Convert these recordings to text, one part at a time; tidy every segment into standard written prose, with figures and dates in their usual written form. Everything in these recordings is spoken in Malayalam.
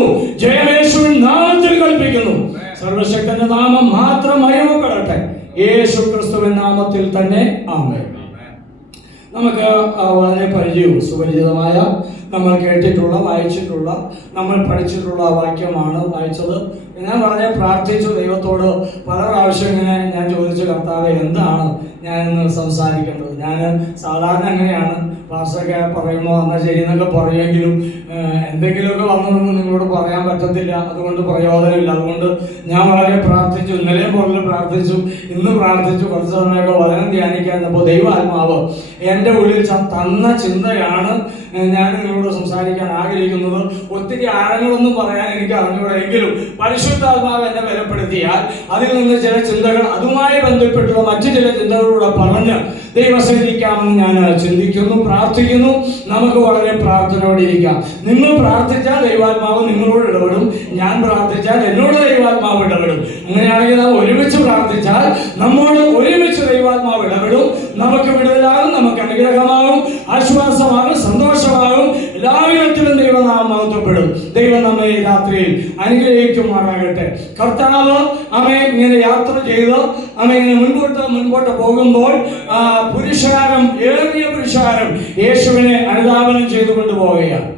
കൽപ്പിക്കുന്നു, ജയമേശുവിൻ നാമത്തിൽ കൽപ്പിക്കുന്നു. സർവശക്തന്റെ നാമം മാത്രം മഹിമപ്പെടട്ടെ. യേശു ക്രിസ്തുവിൻ നാമത്തിൽ തന്നെ ആമേൻ. നമുക്ക് വളരെ പരിചയവും സുപരിചിതമായ, നമ്മൾ കേട്ടിട്ടുള്ള, വായിച്ചിട്ടുള്ള, നമ്മൾ പഠിച്ചിട്ടുള്ള വാക്യമാണ് വായിച്ചത്. ഞാൻ വളരെ പ്രാർത്ഥിച്ചു ദൈവത്തോട് പല പ്രാവശ്യം ഇങ്ങനെ ഞാൻ ചോദിച്ചു, കർത്താവേ എന്താണ് ഞാനിന്ന് സംസാരിക്കേണ്ടത്? ഞാൻ സാധാരണ അങ്ങനെയാണ്, പാസ്റ്റൊക്കെ പറയുമ്പോൾ എന്നാൽ ശരി എന്നൊക്കെ പറയുമെങ്കിലും എന്തെങ്കിലുമൊക്കെ വന്നതെന്ന് നിങ്ങളോട് പറയാൻ പറ്റത്തില്ല, അതുകൊണ്ട് പ്രയോജനമില്ല. അതുകൊണ്ട് ഞാൻ വളരെ പ്രാർത്ഥിച്ചു, ഇന്നലെ പോലെ പ്രാർത്ഥിച്ചു, ഇന്ന് പ്രാർത്ഥിച്ചു. കുറച്ച് സമയമൊക്കെ വചനം ധ്യാനിക്കാൻ. അപ്പോൾ ദൈവാത്മാവ് എൻ്റെ ഉള്ളിൽ തന്ന ചിന്തയാണ് ഞാൻ നിങ്ങളോട് സംസാരിക്കാൻ ആഗ്രഹിക്കുന്നത്. ഒത്തിരി ആഴങ്ങളൊന്നും പറയാൻ എനിക്ക് അറിഞ്ഞുകൂടെങ്കിലും പരിശുദ്ധാത്മാവ് എന്നെ ബലപ്പെടുത്തിയാൽ അതിൽ നിന്ന് ചില ചിന്തകൾ, അതുമായി ബന്ധപ്പെട്ടുള്ള മറ്റു ചില ചിന്തകളിലൂടെ പറഞ്ഞ് ദൈവസേവിക്കാമെന്ന് ഞാൻ ചിന്തിക്കുന്നു, പ്രാർത്ഥിക്കുന്നു. നമുക്ക് വളരെ പ്രാർത്ഥനയോടെ ഇരിക്കാം. നിങ്ങൾ പ്രാർത്ഥിച്ചാൽ ദൈവാത്മാവ് നിങ്ങളോട് ഇടപെടും, ഞാൻ പ്രാർത്ഥിച്ചാൽ എന്നോട് ദൈവാത്മാവ് ഇടപെടും. അങ്ങനെയാണെങ്കിൽ നാം ഒരുമിച്ച് പ്രാർത്ഥിച്ചാൽ നമ്മോട് ഒരുമിച്ച് ദൈവാത്മാവ് ഇടപെടും. നമുക്ക് വിടുതലാകും, നമുക്ക് അനുഗ്രഹമാകും, ആശ്വാസമാകും, സന്തോഷമാകും. എല്ലാവിധത്തിലും ദൈവനാമം മഹത്വപ്പെടും. ദൈവം നമ്മെ ഈ രാത്രിയിൽ അനുഗ്രഹിക്കുമാറാകട്ടെ. കർത്താവ് ഇങ്ങനെ യാത്ര ചെയ്ത് ഇങ്ങനെ മുൻപോട്ട് പോകുമ്പോൾ ഏറിയ പുരുഷാരം യേശുവിനെ അനുധാവനം ചെയ്തുകൊണ്ട് പോവുകയാണ്.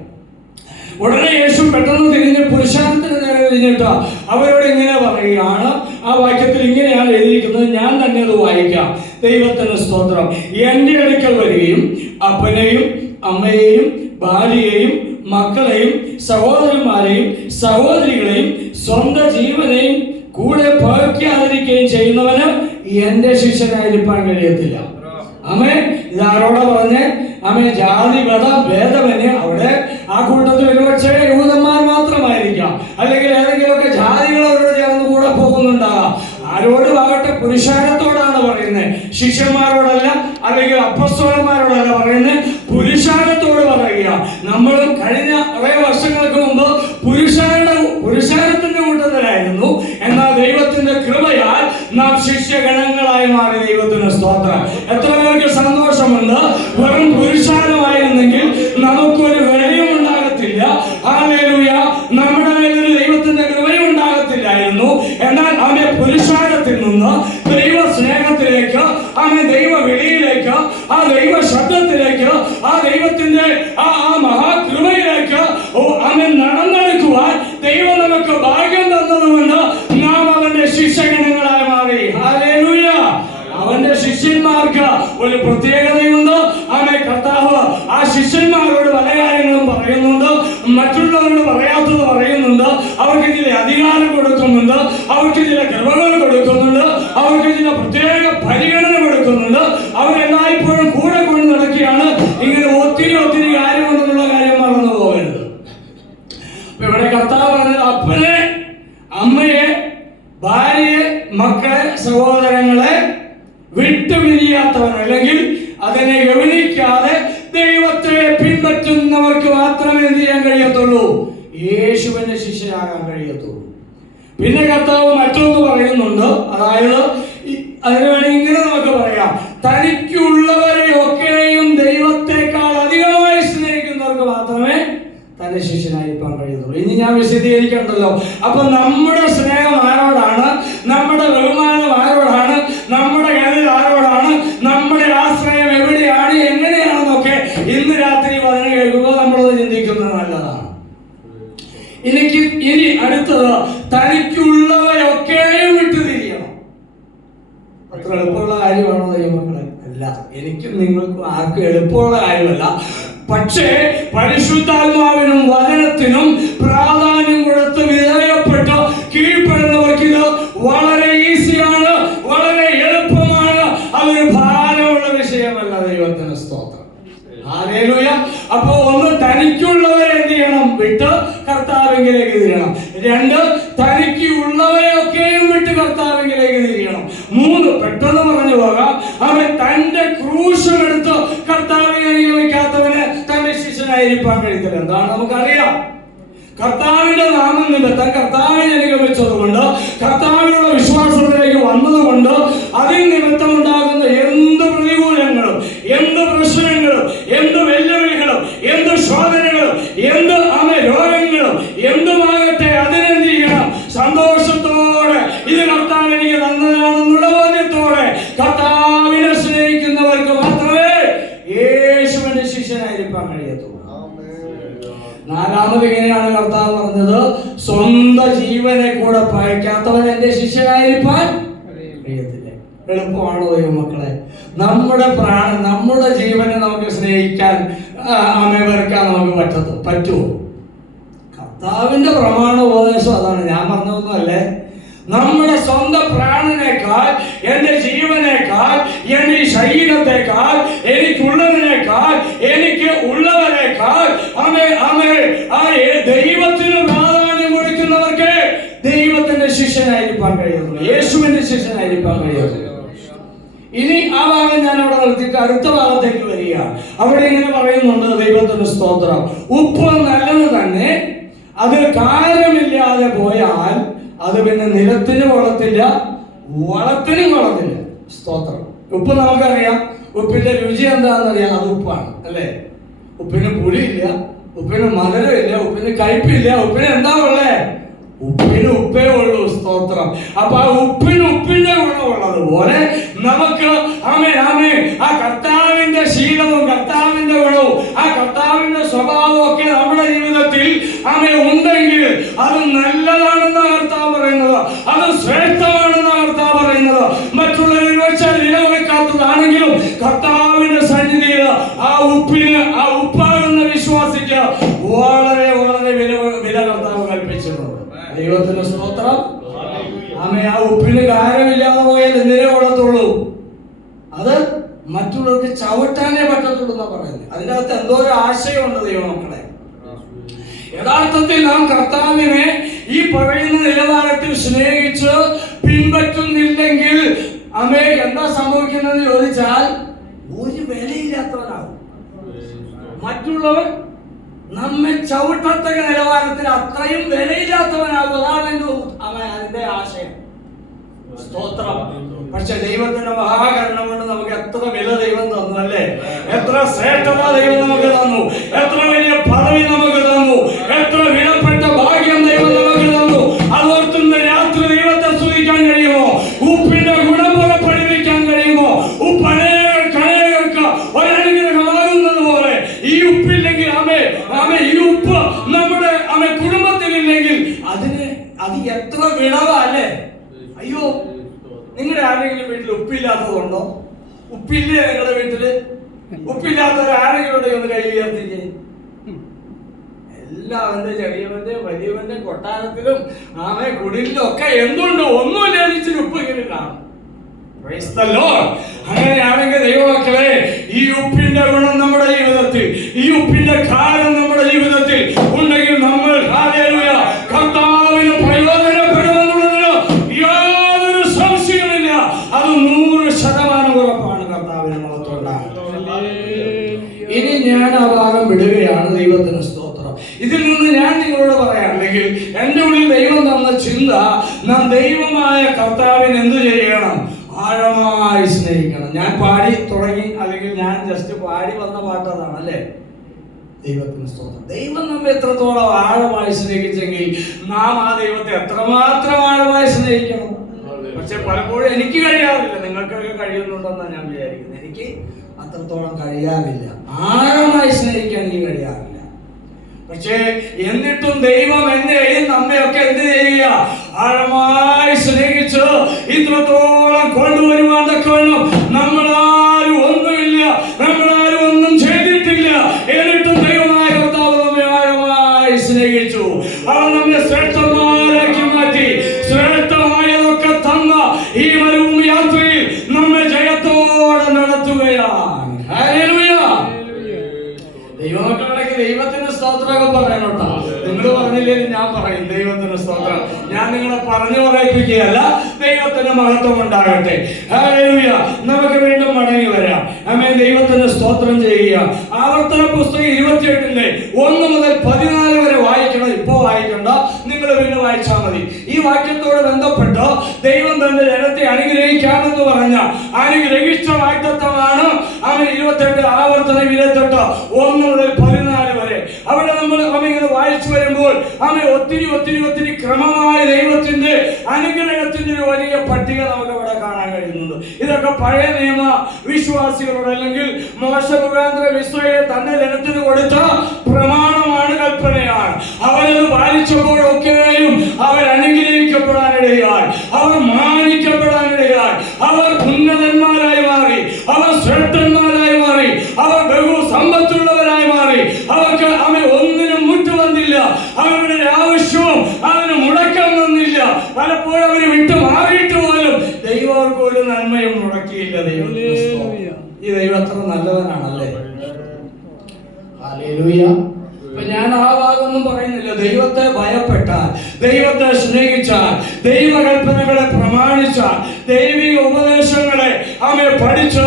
ഉടനെ യേശു പെട്ടെന്ന് തിരിഞ്ഞ് പുരുഷാരത്തിന് നേരെ തിരിഞ്ഞിട്ട് അവരോട് ഇങ്ങനെ പറയുകയാണ്. ആ വാക്യത്തിൽ ഇങ്ങനെയാണ് എഴുതിയിരിക്കുന്നത്, ഞാൻ തന്നെ അത് വായിക്കാം. ദൈവത്തിന് സ്തോത്രം. എൻ്റെ അടുക്കൽ വരികയും അപ്പനെയും അമ്മയെയും ഭാര്യയെയും മക്കളെയും സഹോദരന്മാരെയും സഹോദരികളെയും സ്വന്തം ജീവനെയും കൂടെ പകയ്ക്കാതിരിക്കുകയും ചെയ്യുന്നവന് എൻ്റെ ശിഷ്യനായിരിക്കാൻ കഴിയത്തില്ല. ആമേൻ. ഇതാരോടാ പറഞ്ഞേ? ജാതി മത ഭേദമന്യേ. അവിടെ ആ കൂട്ടത്തിൽ ഒരുപക്ഷെ യൂതന്മാർ മാത്രമായിരിക്കാം, അല്ലെങ്കിൽ ഏതെങ്കിലുമൊക്കെ ജാതികൾ അവരോട് ചേർന്ന് കൂടെ പോകുന്നുണ്ടാകാം. ആരോടും ആകട്ടെ, പുരുഷാരത്തോടാണ് പറയുന്നത്, ശിഷ്യന്മാരോടല്ല, അല്ലെങ്കിൽ അപ്പസ്തോലന്മാരോടല്ല പറയുന്നത്, പുരുഷാരത്തോട് പറയുക. നമ്മൾ കഴിഞ്ഞ കുറേ വർഷങ്ങൾക്ക് മുമ്പ് പുരുഷാരത്തിന്റെ കൂട്ടത്തിലായിരുന്നു. എന്നാൽ ദൈവത്തിന്റെ കൃപയാൽ നാം ശിഷ്യഗണങ്ങളായി മാറി. ദൈവത്തിന് സ്തോത്രം. എത്ര പേർക്ക് സന്തോഷമുണ്ട്? വെറും പുരുഷാരമായിരുന്നെങ്കിൽ നമുക്കൊരു വിലയും ഉണ്ടാകത്തില്ല. ഹല്ലേലൂയ. നമ്മുടെ മേലൊരു ദൈവത്തിന്റെ കൃപയും ഉണ്ടാകത്തില്ലായിരുന്നു. എന്നാൽ പുരുഷാരത്തിൽ നിന്ന് ദൈവ സ്നേഹത്തിലേക്ക്, ദൈവ വിളിയിലേക്ക്, ആ ദൈവ ശബ്ദത്തിലേക്ക്, ആ ദൈവത്തിന്റെ ആ മഹാകൃപയിലേക്ക് നടന്നെടുക്കുവാൻ ദൈവം നമുക്ക് ഭാഗ്യം തന്നതുകൊണ്ട് നാം അവന്റെ ശിഷ്യഗണങ്ങളായി മാറി. ഹല്ലേലൂയ. അവന്റെ ശിഷ്യന്മാർക്ക് ഒരു പ്രത്യേകതയുണ്ട്. കർത്താവ് ആ ശിഷ്യന്മാരോട് പല കാര്യങ്ങളും പറയുന്നുണ്ട്, മറ്റുള്ളവരോട് പറയാത്തത് പറയുന്നുണ്ട്. അവർക്ക് ചില അധികാരം കൊടുക്കുന്നുണ്ട്, അവർക്ക് ചില കൃപകൾ കൊടുക്കുന്നുണ്ട്, അവർക്ക് ചില പ്രത്യേക പരിഗണന കൊടുക്കുന്നുണ്ട്. അവരെല്ലായ്പ്പോഴും കൂടെ കൊണ്ട് നടക്കുകയാണ്. ഇങ്ങനെ ഒത്തിരി കാര്യമുണ്ടെന്നുള്ള കാര്യം മറന്നു പോകരുത്. ഇവിടെ കർത്താവ് പറഞ്ഞത് അപ്പനെ, അമ്മയെ, ഭാര്യയെ, മക്കളെ, സഹോദരങ്ങളെ വിട്ടുപിരിയാത്തവൻ, അല്ലെങ്കിൽ അതിനെ ഗൗനിക്കാതെ ദൈവത്തെ പിൻപറ്റുന്നവർക്ക് മാത്രമേ എന്ത് ചെയ്യാൻ കഴിയത്തുള്ളൂ? യേശുവിന്റെ ശിഷ്യരാകാൻ കഴിയത്തുള്ളൂ. പിന്നെ കർത്താവ് മറ്റൊന്ന് പറയുന്നുണ്ട്. അതായത് അതിനു വേണ്ടി ഇങ്ങനെ നമുക്ക് പറയാം, തനിക്കുള്ളവരെ ഒക്കെയും ദൈവത്തെക്കാൾ അധികമായി സ്നേഹിക്കുന്നവർക്ക് മാത്രമേ തന്റെ ശിഷ്യനായിരിക്കാൻ കഴിയത്തുള്ളൂ. ഇനി ഞാൻ വിശദീകരിക്കണ്ടല്ലോ. അപ്പൊ നമ്മുടെ സ്നേഹം ആരോടാണ്? നമ്മുടെ ബഹുമാനം ആരോടാണ്? നമ്മുടെ കരുതൽ ആരോടാണ്? നമ്മുടെ ആശ്രയം എവിടെയാണ്, എങ്ങനെയാണെന്നൊക്കെ ഇന്ന് രാത്രി വചനം കേൾക്കുമ്പോൾ നമ്മളത് ചിന്തിക്കുന്നത് നല്ലതാണ്. ഇനി അടുത്തത്, തനിക്കുള്ളവയൊക്കെയും വിട്ടുതിരിയണം. അത്ര എളുപ്പമുള്ള കാര്യമാണോ ദൈവമക്കളെ? അല്ല, എനിക്കും നിങ്ങൾക്കും ആർക്കും എളുപ്പമുള്ള കാര്യമല്ല. പക്ഷേ പരിശുദ്ധാത്മാവിനും വചനത്തിനും പ്രാധാന്യം കൊടുത്ത് വിധേയപ്പെട്ട് കീഴ്പ്പെടുന്നവർക്ക് ഇത് വളരെ ഈസിയാണ്, വളരെ എളുപ്പമാണ്. അതൊരു ഭാരമുള്ള വിഷയമല്ല. ദൈവത്തിന് സ്തോത്രം. ഹല്ലേലൂയ. അപ്പൊ ഒന്ന്, തനിക്കുള്ളവരെ എന്ത് ചെയ്യണം? വിട്ട് കർത്താവിലേക്ക് തിരിയണം. രണ്ട്, തനിക്ക് ഉള്ളവയൊക്കെയും വിട്ട് കർത്താവിലേക്ക് തിരിയണം. മൂന്ന്, പെട്ടെന്ന് പറഞ്ഞു പോകാം, അവൻ തന്റെ ക്രൂശം എടുത്ത് കർത്താവിനെ അനുഗമിക്കാത്തവന് തന്റെ ശിഷ്യനായിരിക്കാൻ കഴിയത്തില്ല. എന്താണ് നമുക്കറിയാം? കർത്താവിന്റെ നാമം നിമിത്തം കർത്താവിനെ അനുഗമിച്ചതുകൊണ്ട്, കർത്താവിനുള്ള വിശ്വാസത്തിലേക്ക് വന്നതുകൊണ്ട്, അതിൽ നിമിത്തം ഉണ്ടാകുന്ന എന്ത് പ്രതികൂലങ്ങളും, എന്ത് പ്രശ്നങ്ങളും, എന്ത് വെല്ലുവിളികളും, എന്ത് ശോധനകളും, എന്ത് രോഗങ്ങളും, എന്തുമായ പറഞ്ഞപ്പോൾ ഇങ്ങനെയാണ് കർത്താവ് പറഞ്ഞത്, സ്വന്തം ജീവനെ കൂടെ പഴിക്കാത്തവൻ എന്റെ ശിഷ്യനായിരിക്കാൻ കഴിയത്തില്ല. എളുപ്പമാണോ ദൈവമക്കളെ? നമ്മുടെ പ്രാണൻ, നമ്മുടെ ജീവനെ നമുക്ക് സ്നേഹിക്കാൻ, വെറുക്കാൻ നമുക്ക് പറ്റുമോ? കർത്താവിന്റെ പ്രമാണ ഉപദേശം അതാണ്. ഞാൻ പറഞ്ഞതൊന്നുമല്ലേ. നമ്മുടെ സ്വന്തം പ്രാണനേക്കാൾ, എന്റെ ജീവനേക്കാൾ, എന്റെ ശരീരത്തെക്കാൾ, എനിക്കുള്ളതിനേക്കാൾ, എനിക്ക് ഉള്ളവരെക്കാൾ ദൈവത്തിന് പ്രാധാന്യം കൊടുക്കുന്നവർക്ക് ദൈവത്തിന്റെ ശിഷ്യനായിരിക്കാൻ കഴിയുന്നു, യേശുവിന്റെ ശിഷ്യനായിരിക്കാൻ കഴിയുന്നു. ഇനി ആ ഭാഗം ഞാൻ അവിടെ നിർത്തിയിട്ട് അടുത്ത ഭാഗത്തേക്ക് വരിക. അവിടെ ഇങ്ങനെ പറയുന്നുണ്ട്, ദൈവത്തിന്റെ സ്തോത്രം, ഉപ്പ് നല്ലത് തന്നെ, അത് കാരമില്ലാതെ പോയാൽ അത് പിന്നെ നിലത്തിന് കൊള്ളത്തില്ല, വളത്തിനും കൊള്ളത്തില്ല. സ്തോത്രം. ഉപ്പ് നമുക്കറിയാം, ഉപ്പിന്റെ രുചി എന്താണെന്നറിയാം, അത് ഉപ്പാണ് അല്ലേ? ഉപ്പിന് പുളിയില്ല, ഉപ്പിന് മധുരമില്ല, ഉപ്പിന് കയ്പില്ല, ഉപ്പിന് എന്താ ഉള്ളേ? ഉപ്പിന് ഉപ്പേ ഉള്ളൂ. സ്തോത്രം. അപ്പൊ ആ ഉപ്പിന് ഉപ്പിന്റെ ഗുണമുള്ളതുപോലെ നമുക്ക് ആ കർത്താവിന്റെ ശീലവും കർത്താവിന്റെ ഗുണവും ആ കർത്താവിന്റെ സ്വഭാവവും ഒക്കെ നമ്മുടെ ജീവിതത്തിൽ ഉണ്ടെങ്കിൽ അത് നല്ലതാണെന്ന് കർത്താവ് പറയുന്നത്, അത് ശ്രേഷ്ഠമാണെന്ന് കർത്താവ് പറയുന്നത്. മറ്റുള്ളവരിൽ വെച്ചാൽ നിലനിൽക്കാത്തതാണെങ്കിലും കർത്താവിന്റെ സന്നിധിയിൽ ആ ഉപ്പാകുന്ന വിശ്വാസിക്ക് വളരെ വളരെ വില കർത്താവ് കൽപ്പിച്ചിട്ടുണ്ട്. ദൈവത്തിന് സ്തോത്രം. ആ ഉപ്പിന് കാരമില്ലാതെ പോയാൽ എന്തിനേ കൊള്ളത്തുള്ളൂ? അത് മറ്റുള്ളവർക്ക് ചവിട്ടാനേ പറ്റത്തുള്ളൂ എന്നാ പറയുന്നത്. അതിൻ്റെ അകത്ത് എന്തോ ഒരു ആശയമുണ്ട് ദൈവമക്കളെ. യഥാർത്ഥത്തിൽ നാം കർത്താവിനെ ഈ പറയുന്ന നിലവാരത്തിൽ സ്നേഹിച്ച് പിൻപറ്റുന്നില്ലെങ്കിൽ എന്താ സംഭവിക്കുന്നതെന്ന് ചോദിച്ചാൽ ഒരു വിലയില്ലാത്തവരാകും. മറ്റുള്ളവർ നമ്മെ ചവിട്ടത്തക്ക നിലവാരത്തിൽ അത്രയും വിലയില്ലാത്തവനാകും. അതാണ് അതിന്റെ ആശയം. സ്തോത്രം. പക്ഷെ ദൈവത്തിന്റെ മഹാകരുണം കൊണ്ട് നമുക്ക് എത്ര വില ദൈവം തന്നു അല്ലേ? എത്ര ശ്രേഷ്ഠത ദൈവം നമുക്ക് തന്നു, എത്ര വലിയ പദവി നമുക്ക് തന്നു, എത്ര വിലപ്പെട്ട ഭാഗ്യം ദൈവം നമുക്ക് തന്നു. അതോർത്തുന്ന രാത്രി ദൈവത്തെ സ്തുതിക്കാൻ കഴിയുമോ? ഉപ്പിന്റെ ഗുണം പോലെ പഠിപ്പിക്കാൻ കഴിയുമോ? കണയകൾക്ക് ഒരനുഗ്രഹമാകുന്നത് പോലെ ഈ ഉപ്പില്ലെങ്കിൽ ഈ ഉപ്പ് നമ്മുടെ കുടുംബത്തിലില്ലെങ്കിൽ അത് എത്ര വിളവാ അല്ലേ? അയ്യോ, നിങ്ങളുടെ ആരെങ്കിലും വീട്ടിൽ ഉപ്പില്ലാത്തതുണ്ടോ? ഉപ്പില്ലേ നിങ്ങളുടെ വീട്ടില്? ഉപ്പില്ലാത്തവർ ആരെങ്കിലും ഒന്ന് കൈ ഉയർത്തിക്കേ. എല്ലാവന്റെ ചെറിയവന്റെ വലിയവന്റെ കൊട്ടാരത്തിലും കുടിലും ഒക്കെ എന്തുണ്ട്? ഒന്നുമില്ല, ഇച്ചിരി ഉപ്പെങ്കിലും കാണും. അങ്ങനെയാണെങ്കിൽ ദൈവമക്കളെ, ഈ ഉപ്പിന്റെ ഗുണം നമ്മുടെ ജീവിതത്തിൽ, ഈ ഉപ്പിന്റെ കാര്യം നമ്മുടെ ജീവിതത്തിൽ ഉണ്ടെങ്കിൽ നമ്മൾ കർത്താവിന് പ്രയോജനപ്പെടുമെന്നുള്ളതിന് യാതൊരു സംശയമില്ല. അത് 100% ഉറപ്പാണ്. കർത്താവിന് മഹത്വം. ഇനി ഞാൻ ആ ഭാഗം വിടുകയാണ്. ദൈവത്തിന് സ്തോത്രം. ഇതിൽ നിന്ന് ഞാൻ നിങ്ങളോട് പറയാം, അല്ലെങ്കിൽ എന്റെ ഉള്ളിൽ ദൈവം തന്ന ചിന്ത, നാം ദൈവമായ കർത്താവിന് എന്ത് ചെയ്യണം? ആഴമായി സ്നേഹിക്കണം. ഞാൻ പാടി തുടങ്ങി, അല്ലെങ്കിൽ ഞാൻ ജസ്റ്റ് പാടി വന്ന പാട്ട് അതാണ് അല്ലേ? ദൈവത്തിന് സ്തോത്രം. ദൈവം നമ്മെ എത്രത്തോളം ആഴമായി സ്നേഹിച്ചെങ്കിൽ നാം ആ ദൈവത്തെ എത്രമാത്രം ആഴമായി സ്നേഹിക്കണം. പക്ഷെ പലപ്പോഴും എനിക്ക് കഴിയാറില്ല. നിങ്ങൾക്കൊക്കെ കഴിയുന്നുണ്ടെന്നാണ് ഞാൻ വിചാരിക്കുന്നത്. എനിക്ക് അത്രത്തോളം കഴിയാറില്ല. ആഴമായി സ്നേഹിക്കാൻ എനിക്ക് കഴിയാറില്ല. പക്ഷേ എന്നിട്ടും ദൈവം എന്നെയും നമ്മയൊക്കെ എന്ത് ചെയ്യുക? ആഴമായി സ്നേഹിച്ച് ഇത്രത്തോളം കൊണ്ടുവരുവാൻ തക്കവണ്ണം നമ്മളാരും ഒന്നുമില്ല, നമ്മളാരും ഒന്നും ചെയ്തിട്ടില്ല. എന്നിട്ടും ദൈവമായ കർത്താവ് നമ്മെ ആഴമായി സ്നേഹിച്ചു. അവൻ നമ്മെ ശ്രേഷ്ഠന്മാരാക്കി മാറ്റി. ശ്രേഷ്ഠമായതൊക്കെ തന്ന ഈ മരുഭൂമി യാത്രയിൽ നമ്മെ ജയത്തോടെ നടത്തുകയാണ്. ഹല്ലേലൂയ. ദൈവമക്കളുടെ ദൈവത്തിന്റെ സ്തോത്രമൊക്കെ പറയണോട്ടോ. നിങ്ങൾ പറഞ്ഞില്ലെങ്കിൽ ഞാൻ പറയും ദൈവത്തിന്റെ സ്തോത്രം. ഞാൻ നിങ്ങളെ പറഞ്ഞു പറയിപ്പിക്കുകയല്ല. ദൈവത്തിന്റെ മഹത്വം ഉണ്ടാകട്ടെ. ഹല്ലേലൂയ. നമുക്ക് വീണ്ടും മടങ്ങി വരാം. ആമേൻ. ദൈവത്തിന്റെ സ്തോത്രം ചെയ്യുക. ആവർത്തന പുസ്തകം 28 1 മുതൽ 14 വരെ വായിക്കണം. ഇപ്പോ വായിക്കണ്ട, നിങ്ങൾ പിന്നെ വായിച്ചാൽ മതി. ഈ വാക്യത്തോട് ബന്ധപ്പെട്ട് ദൈവം തന്റെ ജനത്തെ അനുഗ്രഹിക്കാമെന്ന് പറഞ്ഞ അനുഗ്രഹിച്ച വാക്തത്വമാണ്. അവൻ 28 ആവർത്തനം 28 1 മുതൽ 14 14 വരെ അവിടെ നമ്മൾ ഇങ്ങനെ വായിച്ചു വരുമ്പോൾ ഒത്തിരി ക്രമമായ ദൈവത്തിന്റെ അനുഗ്രഹത്തിന്റെ ഒരു വലിയ പട്ടിക നമുക്ക് അവിടെ കാണാൻ കഴിയുന്നുണ്ട്. ഇതൊക്കെ പഴയ നിയമ വിശ്വാസികളോട് അല്ലെങ്കിൽ മോശ മുഖാന്തര ഇസ്രായേൽ തന്റെ ജനത്തിന് കൊടുത്ത പ്രമാണമാണ്, കൽപ്പനയാണ്. അവരത് പാലിച്ചപ്പോഴൊക്കെയും അവർ അനുഗ്രഹിക്കപ്പെടാനിടയായി, അവർ മാനിക്കപ്പെടാനിടയായി, അവർ ഉന്നതന്മാരായി മാറി, അവർ ശ്രേഷ്ഠന്മാരായി മാറി, അവർ ബഹു സമ്പത്തുള്ളവരായി മാറി. അവർക്ക് ഒന്നിനും മുട്ടുവന്നില്ല, അവരുടെ ആവശ്യവും അതിന് മുടക്കം വന്നില്ല. പലപ്പോഴും അവർ വിട്ടു മാറിയിട്ട് പോലും ദൈവം അവർക്ക് ഒരു നന്മയും മുടക്കിയില്ല. ദൈവം ഈ ദൈവം അത്ര നല്ലവനാണല്ലേ. ഹല്ലേലൂയ. ഞാൻ ആ ഭാഗമൊന്നും പറയുന്നില്ല. ദൈവത്തെ ഭയപ്പെട്ടാൽ, ദൈവത്തെ സ്നേഹിച്ചാൽ, ദൈവകൽപ്പനകളെ പ്രമാണിച്ചാൽ, ദൈവിക ഉപദേശങ്ങളെ പഠിച്ച്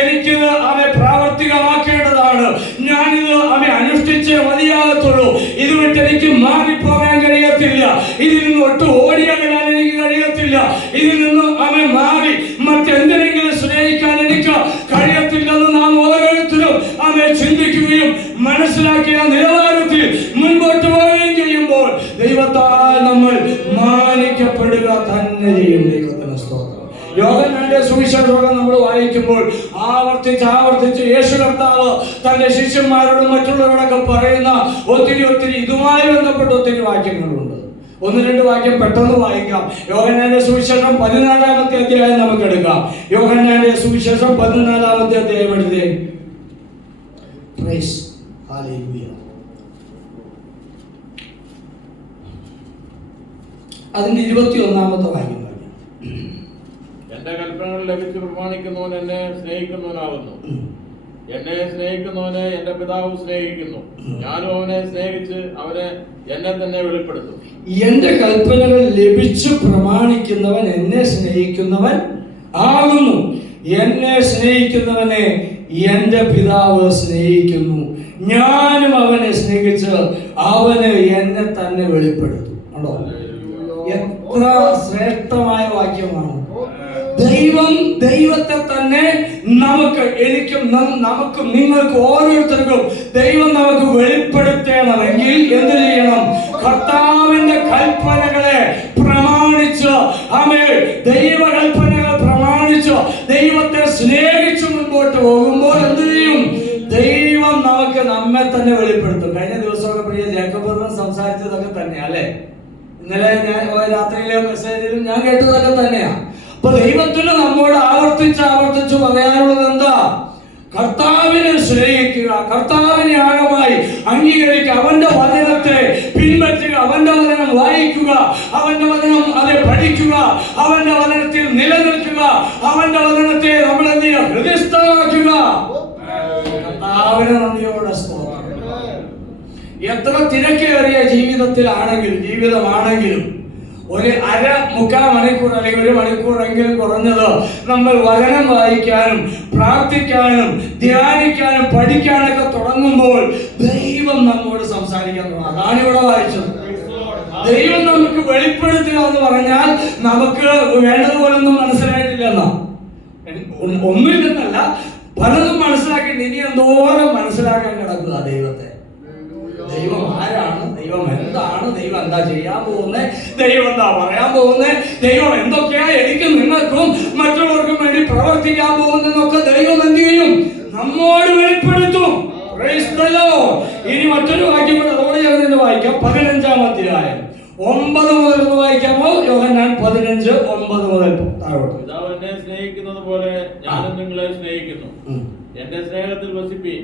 എനിക്കിത് പ്രാവർത്തികമാക്കേണ്ടതാണ്, ഞാനിത് അനുഷ്ഠിച്ചേ മതിയാകത്തുള്ളൂ, ഇത് വിട്ട് എനിക്ക് മാറിപ്പോകാൻ കഴിയത്തില്ല, ഇതിൽ നിന്ന് ഒട്ടും ഓടിയകലാൻ എനിക്ക് കഴിയത്തില്ല, ഇതിൽ നിന്ന് മാറി മറ്റെന്തെങ്കിലും സ്നേഹിക്കാൻ എനിക്ക് കഴിയത്തില്ലെന്ന് നാം ഓരോരുത്തരും ചിന്തിക്കുകയും മനസ്സിലാക്കിയ നിലവാരത്തിൽ മുൻപോട്ട് പോവുകയും ചെയ്യുമ്പോൾ ദൈവത്താൽ നമ്മൾ മാനിക്കപ്പെടുക തന്നെ ചെയ്യും. ദൈവത്തിന് സ്തോത്രം. യോഹന്നാന്റെ സുവിശേഷം നമ്മൾ വായിക്കുമ്പോൾ ആവർത്തിച്ച് യേശു കർത്താവ് തന്റെ ശിഷ്യന്മാരോടും മറ്റുള്ളവരോടൊക്കെ പറയുന്ന ഒത്തിരി ഇതുമായി ബന്ധപ്പെട്ട ഒത്തിരി വാക്യങ്ങളുണ്ട്. 1-2 വാക്യം പെട്ടെന്ന് വായിക്കാം. യോഹന്നാന്റെ സുവിശേഷം 14-ാമത്തെ അധ്യായം നമുക്ക് എടുക്കാം. യോഹന്നാന്റെ സുവിശേഷം 14-ാമത്തെ അധ്യായം എടുത്തേ. Price hallelujah. അതിന്റെ 21-ാമത്തെ വാക്യം. എന്റെ കൽപ്പനകൾ ലഭിച്ച് പ്രമാണിക്കുന്നവൻ എന്നെ സ്നേഹിക്കുന്നവനാകുന്നു, എന്നെ സ്നേഹിക്കുന്നവനെ എന്റെ പിതാവ് സ്നേഹിക്കുന്നു, ഞാനും അവനെ സ്നേഹിച്ച് അവനെ എന്നെ തന്നെ വെളിപ്പെടുത്തും. എന്റെ കൽപ്പനകൾ ലഭിച്ചു പ്രമാണിക്കുന്നവൻ എന്നെ സ്നേഹിക്കുന്നവൻ ആകുന്നു, എന്നെ സ്നേഹിക്കുന്നവനെ എന്റെ പിതാവ് സ്നേഹിക്കുന്നു, ഞാനും അവനെ സ്നേഹിച്ച് അവന് എന്നെ തന്നെ വെളിപ്പെടുത്തും. ആണോ? എത്ര ശ്രേഷ്ഠമായ വാക്യമാണ്. ദൈവത്തെ തന്നെ നമുക്കും നിങ്ങൾക്ക് ഓരോരുത്തർക്കും ദൈവം നമുക്ക് വെളിപ്പെടുത്തണമെങ്കിൽ എന്ത് ചെയ്യണം? കർത്താവിന്റെ കൽപ്പനകളെ പ്രമാണിച്ച് ദൈവകൽപ്പനകളെ പ്രമാണിച്ച് ദൈവത്തെ സ്നേഹിച്ചു മുൻപോട്ട് പോകുമ്പോൾ എന്ത് ചെയ്യും? ദൈവം നമുക്ക് നമ്മെ തന്നെ വെളിപ്പെടുത്തും. കഴിഞ്ഞ ദിവസമൊക്കെ പ്രിയ ജേക്കബ് സംസാരിച്ചതൊക്കെ തന്നെയാ അല്ലെ? ഇന്നലെ ഞാൻ രാത്രിയിലെ മെസ്സേജിലും ഞാൻ കേട്ടതൊക്കെ തന്നെയാ. അപ്പൊ ദൈവത്തിന് നമ്മോട് ആവർത്തിച്ച് പറയാനുള്ളത് എന്താ? കർത്താവിനെ സ്നേഹിക്കുക, കർത്താവിനെ ആഴമായി അംഗീകരിക്കുക, അവന്റെ വചനത്തെ പിൻപറ്റുക, അവന്റെ വചനം വായിക്കുക, അവന്റെ വചനം അത് പഠിക്കുക, അവന്റെ വചനത്തിൽ നിലനിൽക്കുക, അവന്റെ വചനത്തെ നമ്മൾ എന്ത് ചെയ്യുക? ഹൃദയസ്ഥമാക്കുക. കർത്താവിനെ നന്ദിയോടെ സ്തോത്രം. എത്ര തിരക്കേറിയ ജീവിതമാണെങ്കിലും ഒരു മുക്കാൽ മണിക്കൂർ അല്ലെങ്കിൽ 1 മണിക്കൂറെങ്കിലും കുറഞ്ഞത് നമ്മൾ വചനം വായിക്കാനും പ്രാർത്ഥിക്കാനും ധ്യാനിക്കാനും പഠിക്കാനൊക്കെ തുടങ്ങുമ്പോൾ ദൈവം നമ്മോട് സംസാരിക്കാൻ തുടങ്ങും. അതാണ് ഇവിടെ വായിച്ചത്. ദൈവം നമുക്ക് വെളിപ്പെടുത്തുക എന്ന് പറഞ്ഞാൽ നമുക്ക് വേണ്ടതുപോലൊന്നും മനസ്സിലായിട്ടില്ലെന്നോ, ഒന്നുമില്ലെന്നല്ല, പലതും മനസ്സിലാക്കിയിട്ട് ഇനി എന്തോരം മനസ്സിലാക്കാൻ കിടക്കുക ദൈവത്തെ. ദൈവം ആരാണ്, ദൈവം എന്താണ്, ദൈവം എന്താ ചെയ്യാൻ പോകുന്നത്, ദൈവം എന്താ പറയാൻ പോകുന്നത്, ദൈവം എന്തൊക്കെയാ എനിക്കും നിങ്ങൾക്കും മറ്റുള്ളവർക്കും വേണ്ടി പ്രവർത്തിക്കാൻ പോകുന്നതൊക്കെ ദൈവം എന്ത് ചെയ്യും? നമ്മോട് വെളിപ്പെടുത്തും. ഇനി മറ്റൊരു വാക്യം കൂടെ അതോടെ ചേർന്ന് വായിക്കാം. 15-ാം അധ്യായം 9 മുതൽ വായിക്കാമോ? യോഹന്നാൻ 15:9 മുതൽ താഴോട്ട്. പിതാവ് എന്നെ സ്നേഹിക്കുന്നത് പോലെ ഞാനും നിങ്ങളെ സ്നേഹിക്കുന്നു, എന്റെ സ്നേഹത്തിൽ വസിപ്പീൻ.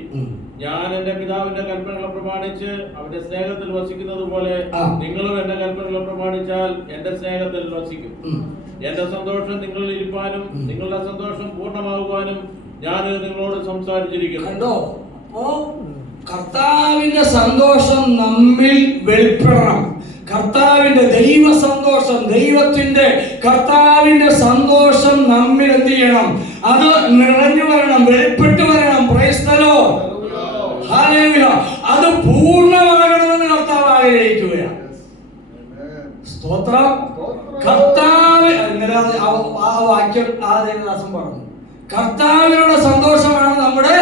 ഞാൻ എന്റെ പിതാവിന്റെ കൽപ്പനകളെ പ്രമാണിച്ച് അവന്റെ സ്നേഹത്തിൽ വസിക്കുന്നത് പോലെ നിങ്ങളും എന്റെ കൽപ്പനകളെ പ്രമാണിച്ചാൽ എന്റെ സ്നേഹത്തിൽ വസിക്കും. എന്റെ സന്തോഷം നിങ്ങളിൽ ഇരിപ്പാനും നിങ്ങളുടെ സന്തോഷം പൂർണ്ണമാകുവാനും ഞാൻ നിങ്ങളോട് സംസാരിച്ചിരിക്കുന്നു. കണ്ടോ? കർത്താവിന്റെ സന്തോഷം നമ്മിൽ വെളിപ്പെടണം. കർത്താവിന്റെ ദൈവ സന്തോഷം, ദൈവത്തിന്റെ കർത്താവിന്റെ സന്തോഷം നമ്മിൽ എന്ത് ചെയ്യണം? അത് നിറഞ്ഞു വരണം, വെളിപ്പെട്ടു വരണം. Praise the Lord. ഹല്ലേലൂയ. അത് പൂർണ്ണമാകണമെന്ന് കർത്താവ് ആഗ്രഹിക്കുകയാണ്. സ്തോത്രം. കർത്താവ് ആ വാക്യം ദേവദാസൻ പറഞ്ഞു, കർത്താവിനുള്ള സന്തോഷമാണ് നമ്മുടെ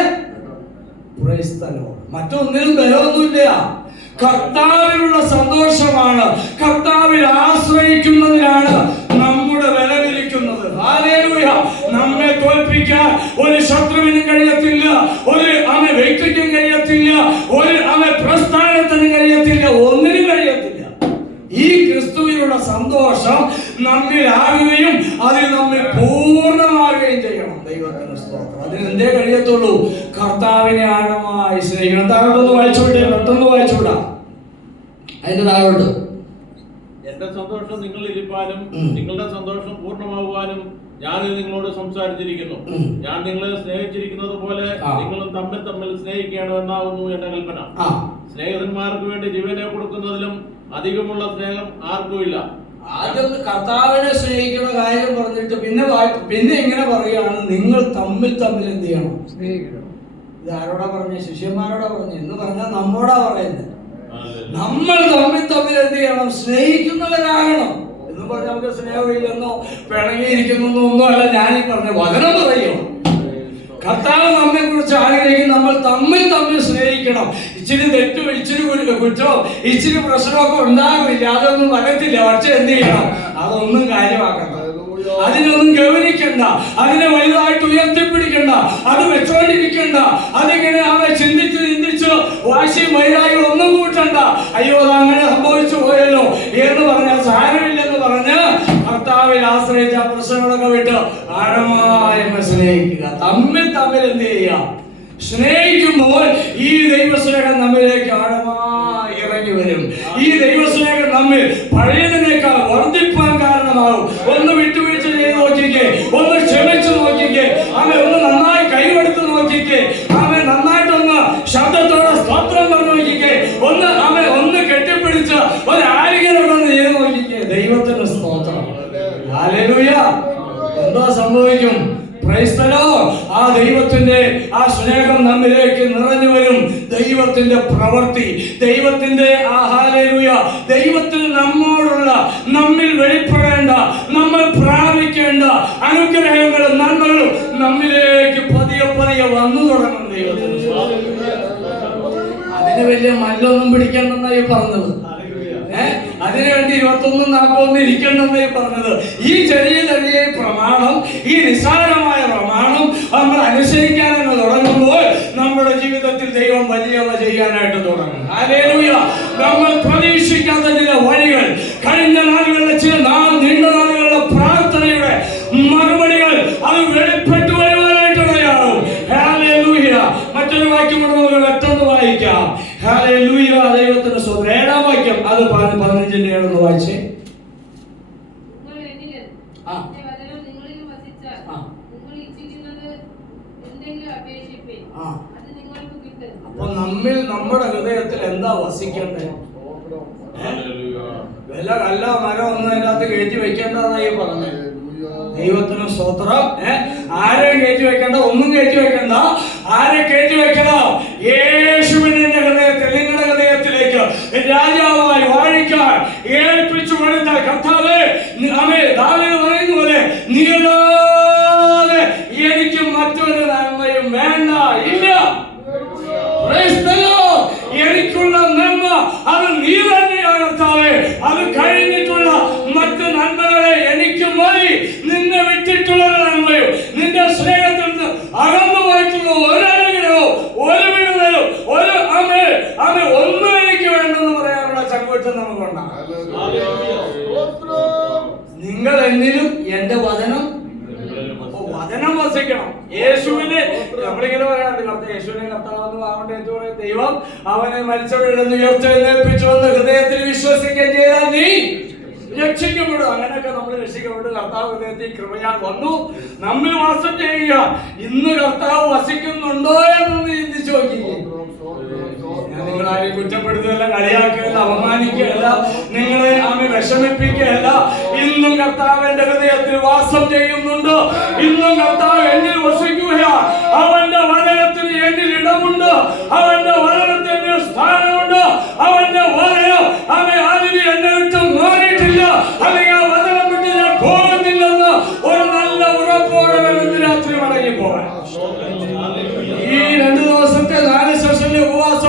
പ്രൈസ് ദി ലോർഡ്. മറ്റൊന്നിനും ബലമൊന്നുമില്ല. കർത്താവിലുള്ള സന്തോഷമാണ്. കർത്താവിൽ ആശ്രയിക്കുന്നതിനാണ് നമ്മുടെ ബലമിരിക്കുന്നത്. ഹല്ലേലൂയ. നമ്മെ തോൽപ്പിക്കാൻ ഒരു ശത്രുവിനും കഴിയത്തില്ല, ഒരു വ്യക്തിക്കും കഴിയത്തില്ല, ഒരു പ്രസ്ഥാനത്തിനും കഴിയത്തില്ല, ഒന്നിനും കഴിയത്തില്ല. ഈ ക്രിസ്തുവിനുള്ള സന്തോഷം നമ്മിൽ ആകുകയും അതിൽ നമ്മിൽ പൂർണ്ണമാകുകയും ചെയ്യണം. ദൈവത്തിന് സ്തോത്രം. അതിന് എന്തേ കഴിയത്തുള്ളൂ? കർത്താവിനെ ആഴമായി സ്നേഹിക്കണം. താഴോട്ടൊന്ന് വായിച്ചോട്ടെ, പെട്ടെന്ന് വായിച്ചോടാ. അതിന്റെ താഴോട്ട്, എന്റെ സന്തോഷം നിങ്ങളിൽ ഇരിപ്പാനും നിങ്ങളുടെ സന്തോഷം പൂർണ്ണമാകുവാനും ഞാൻ നിങ്ങളോട് സംസാരിച്ചിരിക്കുന്നു. ഞാൻ നിങ്ങളെ സ്നേഹിച്ചിരിക്കുന്നത് പോലെ നിങ്ങളും തമ്മിൽ തമ്മിൽ സ്നേഹിക്കണമെന്നാവുന്നു എന്റെ കൽപ്പന. സ്നേഹിതന്മാർക്ക് വേണ്ടി ജീവനെ കൊടുക്കുന്നതിലും അധികമുള്ള സ്നേഹം ആർക്കുമില്ല. ആദ്യം കർത്താവിനെ സ്നേഹിക്കുന്ന കാര്യം പറഞ്ഞിട്ട് പിന്നെ ഇങ്ങനെ പറയുകയാണ്, നിങ്ങൾ തമ്മിൽ തമ്മിൽ എന്ത് ചെയ്യണം? സ്നേഹിക്കണം. ഇത് ആരോടാ പറഞ്ഞ? ശിഷ്യന്മാരോടാ പറഞ്ഞു. എന്ന് പറഞ്ഞാൽ നമ്മോടാ പറയുന്നത്. നമ്മൾ തമ്മിൽ തമ്മിൽ എന്ത് ചെയ്യണം? സ്നേഹിക്കുന്നവരാകണം. എന്ന് പറഞ്ഞാൽ നമുക്ക് സ്നേഹമില്ലെന്നോ പിണങ്ങിയിരിക്കുന്നോ ഒന്നും അല്ല ഞാനീ പറഞ്ഞ വചനം പറയുമോ. കർത്താവ് നമ്മെ കുറിച്ച് ആഗ്രഹിക്കും നമ്മൾ തമ്മിൽ തമ്മിൽ സ്നേഹിക്കണം. ഇച്ചിരി തെറ്റും ഇച്ചിരി കുറ്റവും ഇച്ചിരി പ്രശ്നമൊക്കെ ഉണ്ടാകില്ല, അതൊന്നും വരത്തില്ല. പക്ഷെ എന്ത് ചെയ്യണം? അതൊന്നും കാര്യമാക്കണം. അതിനൊന്നും ഗൗനിക്കണ്ട, അതിനെ വലുതായിട്ട് ഉയർത്തിപ്പിടിക്കണ്ട, അത് വെച്ചോണ്ടിരിക്കണ്ട. അതിങ്ങനെ ചിന്തിച്ച് വാശിയും വൈരാഗ്യം ഒന്നും കൂട്ടണ്ട. അയ്യോ അങ്ങനെ സംഭവിച്ചു പോയല്ലോ എന്ന് പറഞ്ഞാൽ സാരമില്ലെന്ന് പറഞ്ഞ് കർത്താവിൽ ആശ്രയിച്ച പ്രശ്നങ്ങളൊക്കെ വിട്ട് ആഴമായി സ്നേഹിക്കുക. തമ്മിൽ തമ്മിൽ എന്ത് ചെയ്യുക? സ്നേഹിക്കുമ്പോൾ ഈ ദൈവസ്നേഹം നമ്മിലേക്ക് ആഴമായി ഇറങ്ങി വരും. ഈ ദൈവസ്നേഹം നമ്മിൽ പഴയതിനേക്കാൾ വർദ്ധിപ്പാൻ കാരണമാകും. ഒന്ന് വിട്ടുവീഴ്ച ചെയ്ത് നോക്കിക്കേ, ഒന്ന് ക്ഷമിച്ചു നോക്കിക്കേ, ഒന്ന് നന്നായി കൈവെടുത്ത് നോക്കിക്കേ, നന്നായിട്ടൊന്ന് ശബ്ദത്തോടെ സ്തോത്രം പറഞ്ഞു നോക്കിക്കേ, ഒന്ന് കെട്ടിപ്പിടിച്ച് ഒരു ആലിംഗനൊക്കെ ചെയ്ത് നോക്കിക്കേ. ദൈവത്തിന്റെ സ്തോത്രം. ഹല്ലേലൂയ. എന്തോ സംഭവിക്കും? Praise the Lord. ആ ദൈവത്തിന്റെ ആ സ്നേഹം നമ്മിലേക്ക് നിറഞ്ഞു വരും. ദൈവത്തിന്റെ പ്രവൃത്തി, ദൈവത്തിന്റെ ഹല്ലേലൂയ, ദൈവത്തിന് നമ്മോടുള്ള, നമ്മിൽ വെളിപ്പെടേണ്ട, നമ്മൾ പ്രാപിക്കേണ്ട അനുഗ്രഹങ്ങളും നന്മകളും നമ്മിലേക്ക് പതിയെ പതിയെ വന്നു തുടങ്ങും. ദൈവത്തിന് അതിന് വലിയ മല്ലൊന്നും പിടിക്കണ്ടെന്നായി പറഞ്ഞത്. അതിനുവേണ്ടി 21-40 ഇരിക്കണമെന്നായി പറഞ്ഞത്. ഈ ചെറിയ ചെറിയ പ്രമാണം, ഈ നിസ്സാരമായ പ്രമാണം നമ്മൾ അനുസരിക്കാനെന്ന് തുടങ്ങുമ്പോൾ നമ്മുടെ ജീവിതത്തിൽ ദൈവം വലിയവ ചെയ്യാനായിട്ട് തുടങ്ങും. ഹല്ലേലൂയ. നമ്മൾ പ്രതീക്ഷിക്കാത്ത ചില വഴികൾ, കഴിഞ്ഞ നാളുകളിലെ ചില നീണ്ട നാളുകളുടെ പ്രാർത്ഥനയുടെ മറുപടികൾ അത് വെളിപ്പെട്ടു വരുവാനായിട്ടുള്ളതാകും. ഹല്ലേലൂയ. മറ്റൊരു വാക്യം കൂടെ നമുക്ക് പെട്ടെന്ന് വായിക്കാം. ഹല്ലേലൂയ. ദൈവത്തിന്റെ സ്തോത്രം. 7-ാം വാക്യം, അത് 15-ന്റെ 7 വായിച്ചേ. അപ്പൊ നമ്മുടെ ഹൃദയത്തിൽ എന്താ വസിക്കേണ്ടത്? വില കല്ല മരം ഒന്നും അതിനകത്ത് കയറ്റി വെക്കേണ്ടതായി പറഞ്ഞു. ദൈവത്തിന് സ്തോത്രം. ആരെയും കയറ്റി വെക്കണ്ട, ഒന്നും കയറ്റി വെക്കണ്ട. ആരെ കയറ്റി വെക്കണം? യേശുവിനെ ഹൃദയത്തിൽ, നിങ്ങളുടെ ഹൃദയത്തിലേക്ക് രാജാവായി വാഴിക്കാൻ ഏൽപ്പിച്ചു കൊടുത്താൽ കർത്താവേ, ദാവീദ് പറയുന്ന പോലെ നീയല്ലാതെ എനിക്ക് മറ്റൊരു നന്മയും വേണ്ട, ഇല്ല. എനിക്കുള്ള നന്മ അത് നീ തന്നെയാണ് കർത്താവേ. അത് കഴിഞ്ഞിട്ടുള്ള മറ്റ് നന്മകളെ എനിക്ക് മതി. നിന്നെ വിട്ടിട്ടുള്ള നന്മയും നിന്റെ സ്നേഹത്തിൽ നിന്ന് അകന്നു പോയിട്ടുള്ള ഒരനുഗ്രഹവും ഒരു വിടുതലും ഒന്നും എനിക്ക് വേണ്ടെന്ന് പറയാനുള്ള ചങ്കൂറ്റം നമുക്കുണ്ടാകും. നിങ്ങൾ എന്നിലും എന്റെ വചനം വസിക്കണം. യേശുവിനെ നമ്മളിങ്ങനെ പറയാറുണ്ട്, യേശുവിനെ കർത്താവെന്ന് ആവേണ്ട ദൈവം അവനെ മരിച്ചവരിൽ നിന്ന് ഉയർത്തെഴുന്നേൽപ്പിച്ചുവെന്ന് ഹൃദയത്തിൽ വിശ്വസിക്കുകയും ചെയ്താൽ നീ രക്ഷിക്കപ്പെടും. അങ്ങനെയൊക്കെ നമ്മൾ രക്ഷിക്കപ്പെട്ടു. കർത്താവ് ഹൃദയത്തിൽ കൃപയാൽ വന്നു നമ്മിൽ വാസം ചെയ്യുക. ഇന്ന് കർത്താവ് വസിക്കുന്നുണ്ടോ എന്നൊന്ന് ചിന്തിച്ചു നോക്കിക്കേ. നിങ്ങളാരെയും കുറ്റപ്പെടുത്തുകയല്ല, കളിയാക്കുകയല്ല, അപമാനിക്കുകയല്ല, നിങ്ങളെ വിഷമിപ്പിക്കുകയല്ല. ഇന്നും കർത്താവ് എന്റെ ഹൃദയത്തിൽ വാസം ചെയ്യുന്നുണ്ട്. ഇന്നും കർത്താവ് എന്നിൽ വസിക്കുകയാ. അവന്റെ വചനത്തിന് എന്നിൽ ഇടമുണ്ട്. അവന്റെ വചനത്തിന് സ്ഥാനമുണ്ട്. അവന്റെ വചനം അതിന് എന്നെ വിട്ട് മാറിയിട്ടില്ല. അല്ലെങ്കിൽ ആ വചനം വിട്ട് ഞാൻ പോകുന്നില്ലെന്ന് ഒരു നല്ല ഉറപ്പോടെ ഇന്ന് രാത്രി മടങ്ങി പോകാൻ. ഈ 2 ദിവസത്തെ 4 സെഷനിലെ ഉപവാസം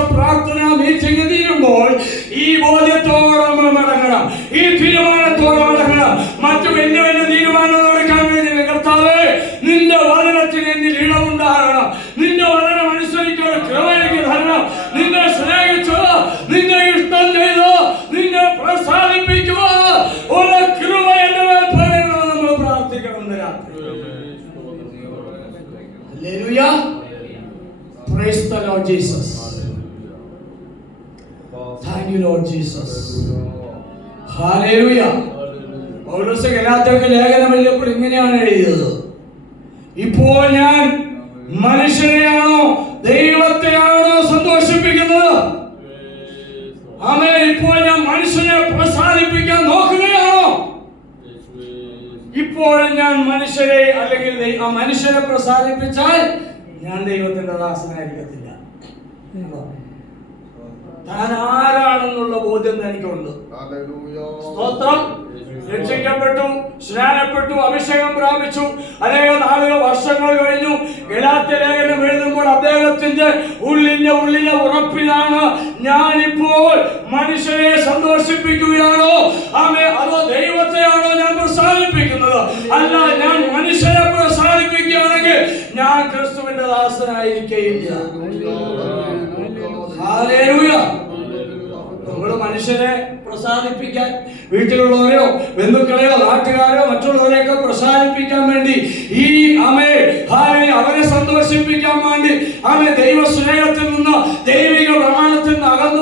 ഈ തീരുമാനത്തോടെ മടങ്ങണം. മറ്റു വലിയ വലിയ തീരുമാനങ്ങൾ എടുക്കാൻ വേണ്ടി കർത്താവേ, നിന്റെ വചനത്തിന് എന്നിൽ ഇളവുണ്ടാകണം. നിന്റെ വചനം അനുസരിക്കുന്ന കൃപ എനിക്ക് തരണം. നിന്നെ സ്നേഹിച്ചോ, നിന്നെ ഇഷ്ടം ചെയ്തോ, നിന്നെ പ്രസാദിപ്പിക്കുക ഒരു കൃപ എന്റെ മേൽ പകരണമെന്ന് നമ്മൾ പ്രാർത്ഥിക്കണം. Hallelujah. Praise the Lord Jesus. Thank you Lord Jesus. Hallelujah. പൗലോസ് ഗലാത്യർക്ക് ലേഖനം എഴുതിയപ്പോൾ ഇങ്ങനെയാണ് എഴുതിയത്: ഇപ്പോൾ ഞാൻ മനുഷ്യനെയാണോ ദൈവത്തെയാണോ സന്തോഷിപ്പിക്കുന്നത്? ആമേൻ. ഇപ്പോൾ ഞാൻ മനുഷ്യനെ പ്രസാദിപ്പിക്കാൻ നോക്കുകയാണോ? ഇപ്പോൾ ഞാൻ മനുഷ്യരെ അല്ലെങ്കിൽ ആ മനുഷ്യനെ പ്രസാദിപ്പിച്ചാൽ ഞാൻ ദൈവത്തിന്റെ ദാസനായിരിക്കത്തില്ല. താൻ ആരാണെന്നുള്ള ബോധ്യം എനിക്കുണ്ട്. സ്തോത്രം. രക്ഷിക്കപ്പെട്ടു, സ്നാനപ്പെട്ടു, അഭിഷേകം പ്രാപിച്ചു, അനേക നാളുകൾ വർഷങ്ങൾ കഴിഞ്ഞു. ഗലാത്യ ലേഖനം എഴുതുമ്പോൾ അദ്ദേഹത്തിന്റെ ഉള്ളിലെ ഉറപ്പിലാണ്, ഞാനിപ്പോൾ മനുഷ്യരെ സന്തോഷിപ്പിക്കുകയാണോ അതോ ദൈവത്തെയാണോ ഞാൻ പ്രസാദിപ്പിക്കുന്നത്? അല്ല, ഞാൻ മനുഷ്യരെ പ്രസാദിപ്പിക്കുകയാണെങ്കിൽ ഞാൻ ക്രിസ്തുവിന്റെ ദാസനായിരിക്കുകയില്ല. ഹല്ലേലൂയ. നമ്മൾ മനുഷ്യരെ പ്രസാദിപ്പിക്കാൻ, വീട്ടിലുള്ളവരെയോ ബന്ധുക്കളെയോ നാട്ടുകാരെയോ മറ്റുള്ളവരെയൊക്കെ പ്രസാദിപ്പിക്കാൻ വേണ്ടി ഈ അവരെ സന്തോഷിപ്പിക്കാൻ വേണ്ടി ദൈവ സ്നേഹത്തിൽ നിന്ന്, ദൈവിക പ്രമാണത്തിൽ നിന്ന് അകന്നു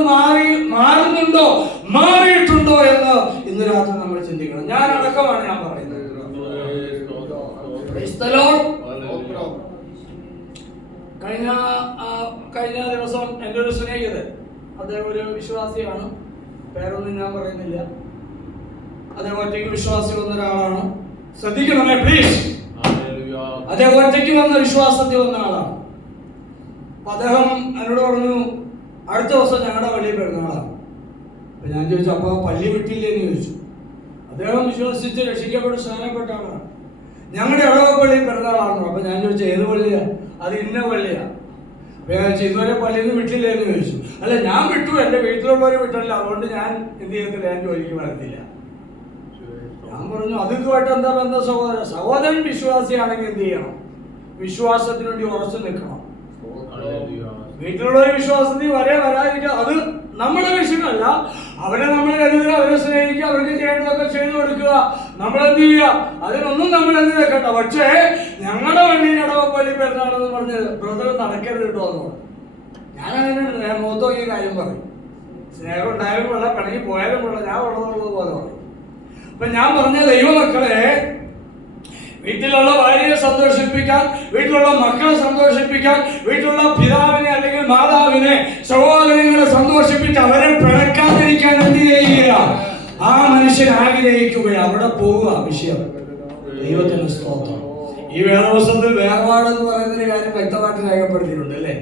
മാറിയിട്ടുണ്ടോ എന്ന് ഇന്ന് രാത്രി നമ്മൾ ചിന്തിക്കണം. ഞാൻ അടക്കമാണ് ഞാൻ പറയുന്നത്. കഴിഞ്ഞ ദിവസം എൻ്റെ ഒരു സ്നേഹിതൻ, അദ്ദേഹം ഒരു വിശ്വാസിയാണ്, പേരൊന്നും ഞാൻ പറയുന്നില്ല, അദ്ദേഹം ഒറ്റയ്ക്ക് വിശ്വാസി വന്ന ഒരാളാണ്. ശ്രദ്ധിക്കണമേ പ്ലീസ്. അദ്ദേഹം ഒറ്റയ്ക്ക് വന്ന വിശ്വാസത്തിൽ വന്ന ആളാണ്. അപ്പൊ അദ്ദേഹം എന്നോട് പറഞ്ഞു, അടുത്ത ദിവസം ഞങ്ങളുടെ പള്ളിയിൽ പെരുന്നാളാണ്. അപ്പൊ ഞാൻ ചോദിച്ചു, അപ്പൊ പള്ളി വിട്ടില്ലേ എന്ന് ചോദിച്ചു. അദ്ദേഹം വിശ്വസിച്ച് രക്ഷിക്കപ്പെട്ട് സ്നാനപ്പെട്ട ആളാണ്. ഞങ്ങളുടെ ഇടവക പള്ളിയിൽ പെരുന്നാളാണോ? അപ്പൊ ഞാൻ ചോദിച്ചു, ഏത് പള്ളിയാ? അത് ഇന്ന പള്ളിയാ. ഇതുവരെ പള്ളിയിൽ നിന്ന് വിട്ടില്ലേ എന്ന് ചോദിച്ചു. അല്ല, ഞാൻ വിട്ടു, എന്റെ വീട്ടിലുള്ളവരെ വിട്ടല്ല, അതുകൊണ്ട് ഞാൻ എന്ത് ചെയ്യത്തില്ല, ഞാൻ ജോലിക്ക് വരത്തില്ല. ഞാൻ പറഞ്ഞു, അതുമായിട്ട് എന്താ ബന്ധം സഹോദരൻ? സഹോദരൻ വിശ്വാസിയാണെങ്കിൽ എന്ത് ചെയ്യണം? വിശ്വാസത്തിന് വേണ്ടി ഉറച്ചു നിൽക്കണം. വീട്ടിലുള്ളവർ വിശ്വാസത്തിൽ വരാതിരിക്കുക, അത് നമ്മുടെ വിഷയമല്ല. അവരെ നമ്മൾ കരുതുക, അവരെ സ്നേഹിക്കുക, അവർക്ക് ചെയ്യേണ്ടതൊക്കെ ചെയ്തു കൊടുക്കുക, നമ്മളെന്ത് ചെയ്യുക, അതിനൊന്നും നമ്മൾ എന്ത് വെക്കണ്ട. പക്ഷേ ഞങ്ങളുടെ വണ്ടിയിൽ ഇടവപ്പള്ളി പെരുന്നാളെന്ന് പറഞ്ഞ് ബ്രദർ നടക്കരുത് കേട്ടോ എന്ന് പറഞ്ഞു. ഞാനങ്ങനെ മുഖത്ത് നോക്കിയ കാര്യം പറയും. സ്നേഹം ഉണ്ടായാലും കൊള്ളാം, പിണങ്ങി പോയാലും കൊള്ളാം, ഞാൻ ഉള്ളതുള്ളത് പോലെ പറയും. അപ്പൊ ഞാൻ പറഞ്ഞ ദൈവമക്കളെ, വീട്ടിലുള്ള ഭാര്യയെ സന്തോഷിപ്പിക്കാൻ, വീട്ടിലുള്ള മക്കളെ സന്തോഷിപ്പിക്കാൻ, വീട്ടിലുള്ള പിതാവിനെ അല്ലെങ്കിൽ മാതാവിനെ, സഹോദരങ്ങളെ സന്തോഷിപ്പിച്ച് അവരെ പിണക്കാതിരിക്കാൻ എന്ത് ചെയ്യുക? ആ മനുഷ്യൻ ആഗ്രഹിക്കുക, അവിടെ പോവുക. വിഷയം ദൈവത്തിന്റെ സ്തോത്രം. ഈ വേദവസത്തിൽ വേർപാടെന്ന് പറയുന്നൊരു കാര്യം വ്യക്തമായിട്ട് രേഖപ്പെടുത്തിയിട്ടുണ്ട് അല്ലേ?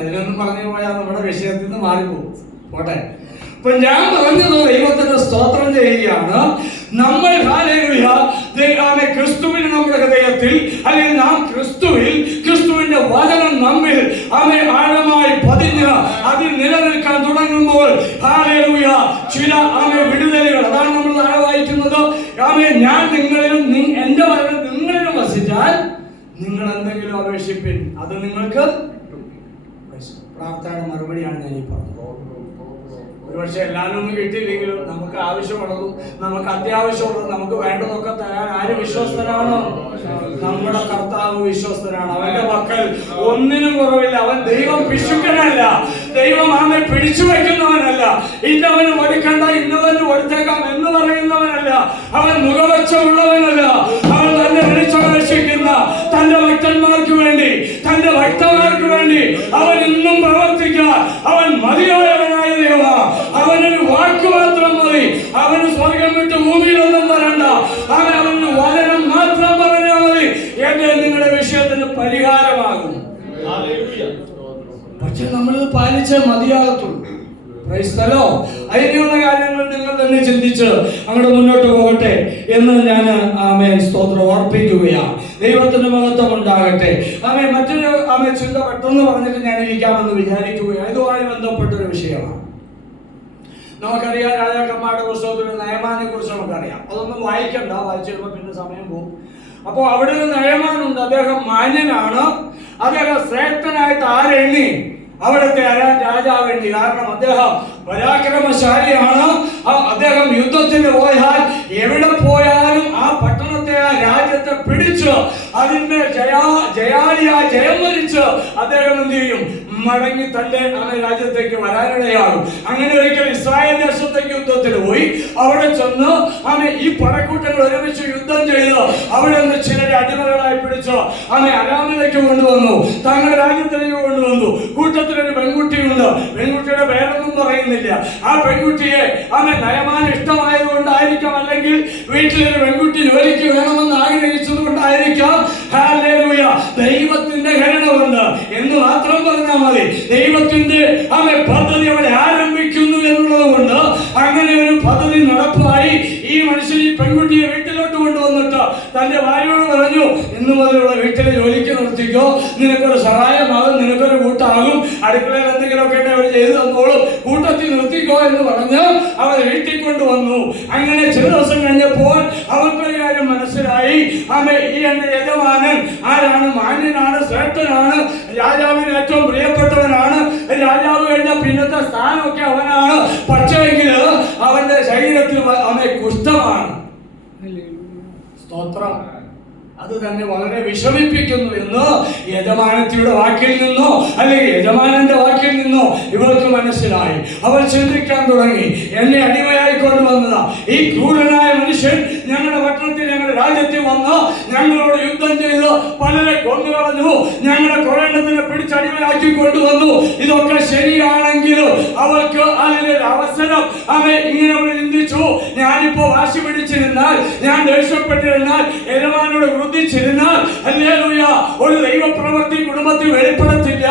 അതിനൊന്നും പറഞ്ഞു പോയാൽ നമ്മുടെ വിഷയത്തിൽ നിന്ന് മാറിപ്പോകും. പോട്ടെ. അപ്പൊ ഞാൻ പറഞ്ഞത് ദൈവത്തിന്റെ സ്തോത്രം ചെയ്യുകയാണ്. നമ്മൾ ക്രിസ്തുവിന് നമ്മുടെ ഹൃദയത്തിൽ, അല്ലെങ്കിൽ നാം ക്രിസ്തുവിന്റെ വചനം നമ്മിൽ ആഴമായി പതിഞ്ഞ് അതിൽ നിലനിൽക്കാൻ തുടങ്ങുമ്പോൾ ചില വിടുതലുകൾ, അതാണ് നമ്മൾ താഴെ വായിക്കുന്നത്. ഞാൻ നിങ്ങളിലും എന്റെ വചനം നിങ്ങളിലും വസിച്ചാൽ നിങ്ങൾ എന്തെങ്കിലും അപേക്ഷിപ്പിൻ, അത് നിങ്ങൾക്ക് പ്രാർത്ഥനയുടെ മറുപടിയാണ് ഞാൻ ഈ പറഞ്ഞത്. ഒരുപക്ഷെ എല്ലാവരും ഒന്നും കിട്ടിയില്ലെങ്കിലും നമുക്ക് ആവശ്യമുള്ളതും നമുക്ക് അത്യാവശ്യമുള്ളതും നമുക്ക് വേണ്ടതൊക്കെ തരാൻ ആര് വിശ്വസ്തനാണോ? നമ്മുടെ കർത്താവ് വിശ്വസ്തനാണ്. അവന്റെ മക്കൾ ഒന്നിനും കുറവില്ല. അവൻ ദൈവം പിശുക്കനല്ല, ദൈവം അവനെ പിടിച്ചു വയ്ക്കുന്നവനല്ല, ഇന്നവന് കൊടുക്കണ്ട ഇന്നവന് കൊടുത്തേക്കാം എന്ന് പറയുന്നവനല്ല, അവൻ മുഖവച്ചമുള്ളവനല്ല. അവൻ തന്നെ വിളിച്ചപേക്ഷിക്കുന്ന തന്റെ ഭക്തന്മാർക്ക് വേണ്ടി, തന്റെ ഭക്തന്മാർക്ക് വേണ്ടി അവൻ ഇന്നും പ്രവർത്തിക്കാൻ അവൻ മതിയായവനായ ദൈവമാ. അവനൊരു വാക്ക് മാത്രം മതി. അവന് സ്വർഗം വിട്ട് ഭൂമിയിലൊന്നും വരണ്ട. അവനൊരു വചനം മാത്രം പറഞ്ഞാൽ മതി, എന്റെ നിങ്ങളുടെ വിഷയത്തിന് പരിഹാരമാകും. പക്ഷെ നമ്മളിത് പാലിച്ചേ മതിയാകത്തുള്ളൂ. അതിനുള്ള കാര്യങ്ങൾ നിങ്ങൾ തന്നെ ചിന്തിച്ച് അങ്ങോട്ട് മുന്നോട്ട് പോകട്ടെ എന്ന് ഞാൻ സ്തോത്രം ഓർപ്പിക്കുകയാണ്. ദൈവത്തിന്റെ മഹത്വം ഉണ്ടാകട്ടെ. മറ്റൊരു ചിന്ത പെട്ടെന്ന് പറഞ്ഞിട്ട് ഞാൻ ഇരിക്കാമെന്ന് വിചാരിക്കുകയാണ്. ഇതുമായി ബന്ധപ്പെട്ടൊരു വിഷയമാണ്. നമുക്കറിയാം രാജാക്കന്മാരുടെ പുസ്തകത്തിൽ നയമാനെ കുറിച്ച് നമുക്കറിയാം. അതൊന്നും വായിക്കണ്ട, വായിച്ചു കഴിയുമ്പോൾ പിന്നെ സമയം പോകും. അപ്പോൾ അവിടെ ഒരു നയമാനുണ്ട്. അദ്ദേഹം മാന്യനാണ്, അദ്ദേഹം ശ്രേഷ്ഠനായിട്ട് ആരെണ്ണി അവിടുത്തെ രാജാവ് എണ്ണി. കാരണം അദ്ദേഹം പരാക്രമശാലിയാണ്. അദ്ദേഹം യുദ്ധത്തിന് പോയാൽ എവിടെ പോയാലും ആ പട്ടണത്തെ ആ രാജ്യത്തെ പിടിച്ച് അതിന്റെ ജയാളിയായി ജയം വരിച്ച് അദ്ദേഹം എന്ത് ചെയ്യും? മടങ്ങി തന്റെ രാജ്യത്തേക്ക് വരാനിടയാകും. അങ്ങനെ ഒരിക്കൽ ഇസ്രായേൽ ദേശത്തേക്ക് യുദ്ധത്തിന് പോയി. അവിടെ ചെന്ന് ഈ പടക്കൂട്ടങ്ങൾ ഒരുമിച്ച് യുദ്ധം ചെയ്ത് അവിടെ നിന്ന് ചിലരെ അടിമകളായി പിടിച്ച് അരാമിലേക്ക് കൊണ്ടുവന്നു, തങ്ങളുടെ രാജ്യത്തിലേക്ക് കൊണ്ടുവന്നു. കൂട്ടത്തിലൊരു പെൺകുട്ടിയുണ്ട്. പെൺകുട്ടിയുടെ പേരൊന്നും പറയുന്നില്ല. ആ പെൺകുട്ടിയെ നയമാൻ ഇഷ്ടമായത് കൊണ്ടായിരിക്കാം, അല്ലെങ്കിൽ വീട്ടിലൊരു പെൺകുട്ടി ജോലിക്ക് വേണമെന്ന് ആഗ്രഹിച്ചത് കൊണ്ടായിരിക്കാം. ഹല്ലേലൂയ, ദൈവത്തിന്റെ കരുണ എന്ന് മാത്രം പറഞ്ഞാൽ മതി. ദൈവത്തിന്റെ പദ്ധതി അവിടെ ആരംഭിക്കുന്നു എന്നുള്ളത് കൊണ്ട് അങ്ങനെ ഒരു പദ്ധതി നടപ്പായി. ഈ മനുഷ്യൻ ഈ പെൺകുട്ടിയെ വീട്ടിലോട്ട് കൊണ്ടുവന്നിട്ട് തന്റെ ഭാര്യയോട് പറഞ്ഞു, ഇന്നു മുതലുള്ള വീട്ടിലെ ജോലിക്ക് നിർത്തിക്കോ, നിനക്കൊരു സഹായമാകും, നിനക്കൊരു കൂട്ടാകും, അടുക്കളയിൽ എന്തെങ്കിലുമൊക്കെ അവർ ചെയ്തു തന്നോളും, കൂട്ടത്തിൽ നിർത്തിക്കോ എന്ന് പറഞ്ഞ് അവർ വീട്ടിൽ കൊണ്ടുവന്നു. അങ്ങനെ ചില ദിവസം കഴിഞ്ഞപ്പോൾ അവർക്കൊരു കാര്യം മനസ്സിലായി. ഈ എന്റെ യജമാനൻ ആരാണ്? മാന്യനാണ്, ശ്രേഷ്ഠനാണ്, രാജാവിന് ഏറ്റവും പ്രിയപ്പെട്ടവനാണ്, രാജാവ് കഴിഞ്ഞ പിന്നത്തെ സ്ഥാനമൊക്കെ അവനാണ്. പക്ഷേങ്കിൽ അവന്റെ ശരീരത്തിൽ കുഷ്ഠമാണ്. സ്തോത്രം. അത് തന്നെ വളരെ വിഷമിപ്പിക്കുന്നു എന്ന് യജമാനത്തിയുടെ വാക്കിൽ നിന്നോ അല്ലെങ്കിൽ യജമാനന്റെ വാക്കിൽ നിന്നോ ഇവർക്ക് മനസ്സിലായി. അവർ ചിന്തിക്കാൻ തുടങ്ങി, എന്നെ അടിമയായി കൊണ്ടുവന്നതാ ഈ ക്രൂരനായ മനുഷ്യൻ ഞങ്ങളുടെ പട്ടണത്തിൽ, ഞങ്ങളുടെ രാജ്യത്തിൽ വന്ന് ഞങ്ങളോട് യുദ്ധം ചെയ്ത് പലരെ കൊന്നുകളഞ്ഞു, ഞങ്ങളെ കൊറേണ്ടതിനെ പിടിച്ചടിമയാക്കി കൊണ്ടുവന്നു. ഇതൊക്കെ ശരിയാണെങ്കിൽ അവർക്ക് അതിലൊരു അവസരം ഇങ്ങനെ ചിന്തിച്ചു. ഞാനിപ്പോ വാശി പിടിച്ചിരുന്നാൽ, ഞാൻ ദേഷ്യപ്പെട്ടിരുന്നാൽ, യജമാനോട് വൃദ്ധിച്ചിരുന്നാൽ, ഹല്ലേലൂയ, ഒരു ദൈവപ്രവൃത്തി കുടുംബത്തിൽ വെളിപ്പെടുത്തില്ല.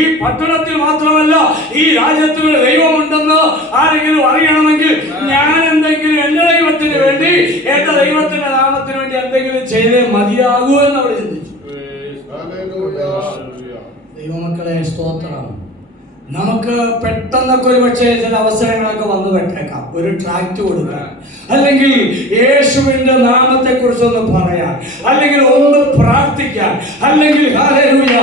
ഈ പട്ടണത്തിൽ മാത്രമല്ല ഈ രാജ്യത്തിൽ ദൈവമുണ്ടെന്ന് ആരെങ്കിലും അറിയണമെങ്കിൽ ഞാൻ എന്തെങ്കിലും എന്റെ ദൈവത്തിന് വേണ്ടി, എന്റെ ദൈവത്തിന്റെ നാമത്തിന് വേണ്ടി എന്തെങ്കിലും ചെയ്തേ മതിയാകൂ എന്ന് അവിടെ ചിന്തിച്ചു. ദൈവമക്കളെ, സ്തോത്രം. നമുക്ക് പെട്ടെന്നൊക്കെ ഒരു പക്ഷേ ചില അവസരങ്ങളൊക്കെ വന്നു പെട്ടേക്കാം. ഒരു ട്രാക്ട് കൊടുക്കാൻ, അല്ലെങ്കിൽ യേശുവിന്റെ നാമത്തെ കുറിച്ചൊന്ന് പറയാൻ, അല്ലെങ്കിൽ ഒന്ന് പ്രാർത്ഥിക്കാൻ, അല്ലെങ്കിൽ ഹല്ലേലൂയ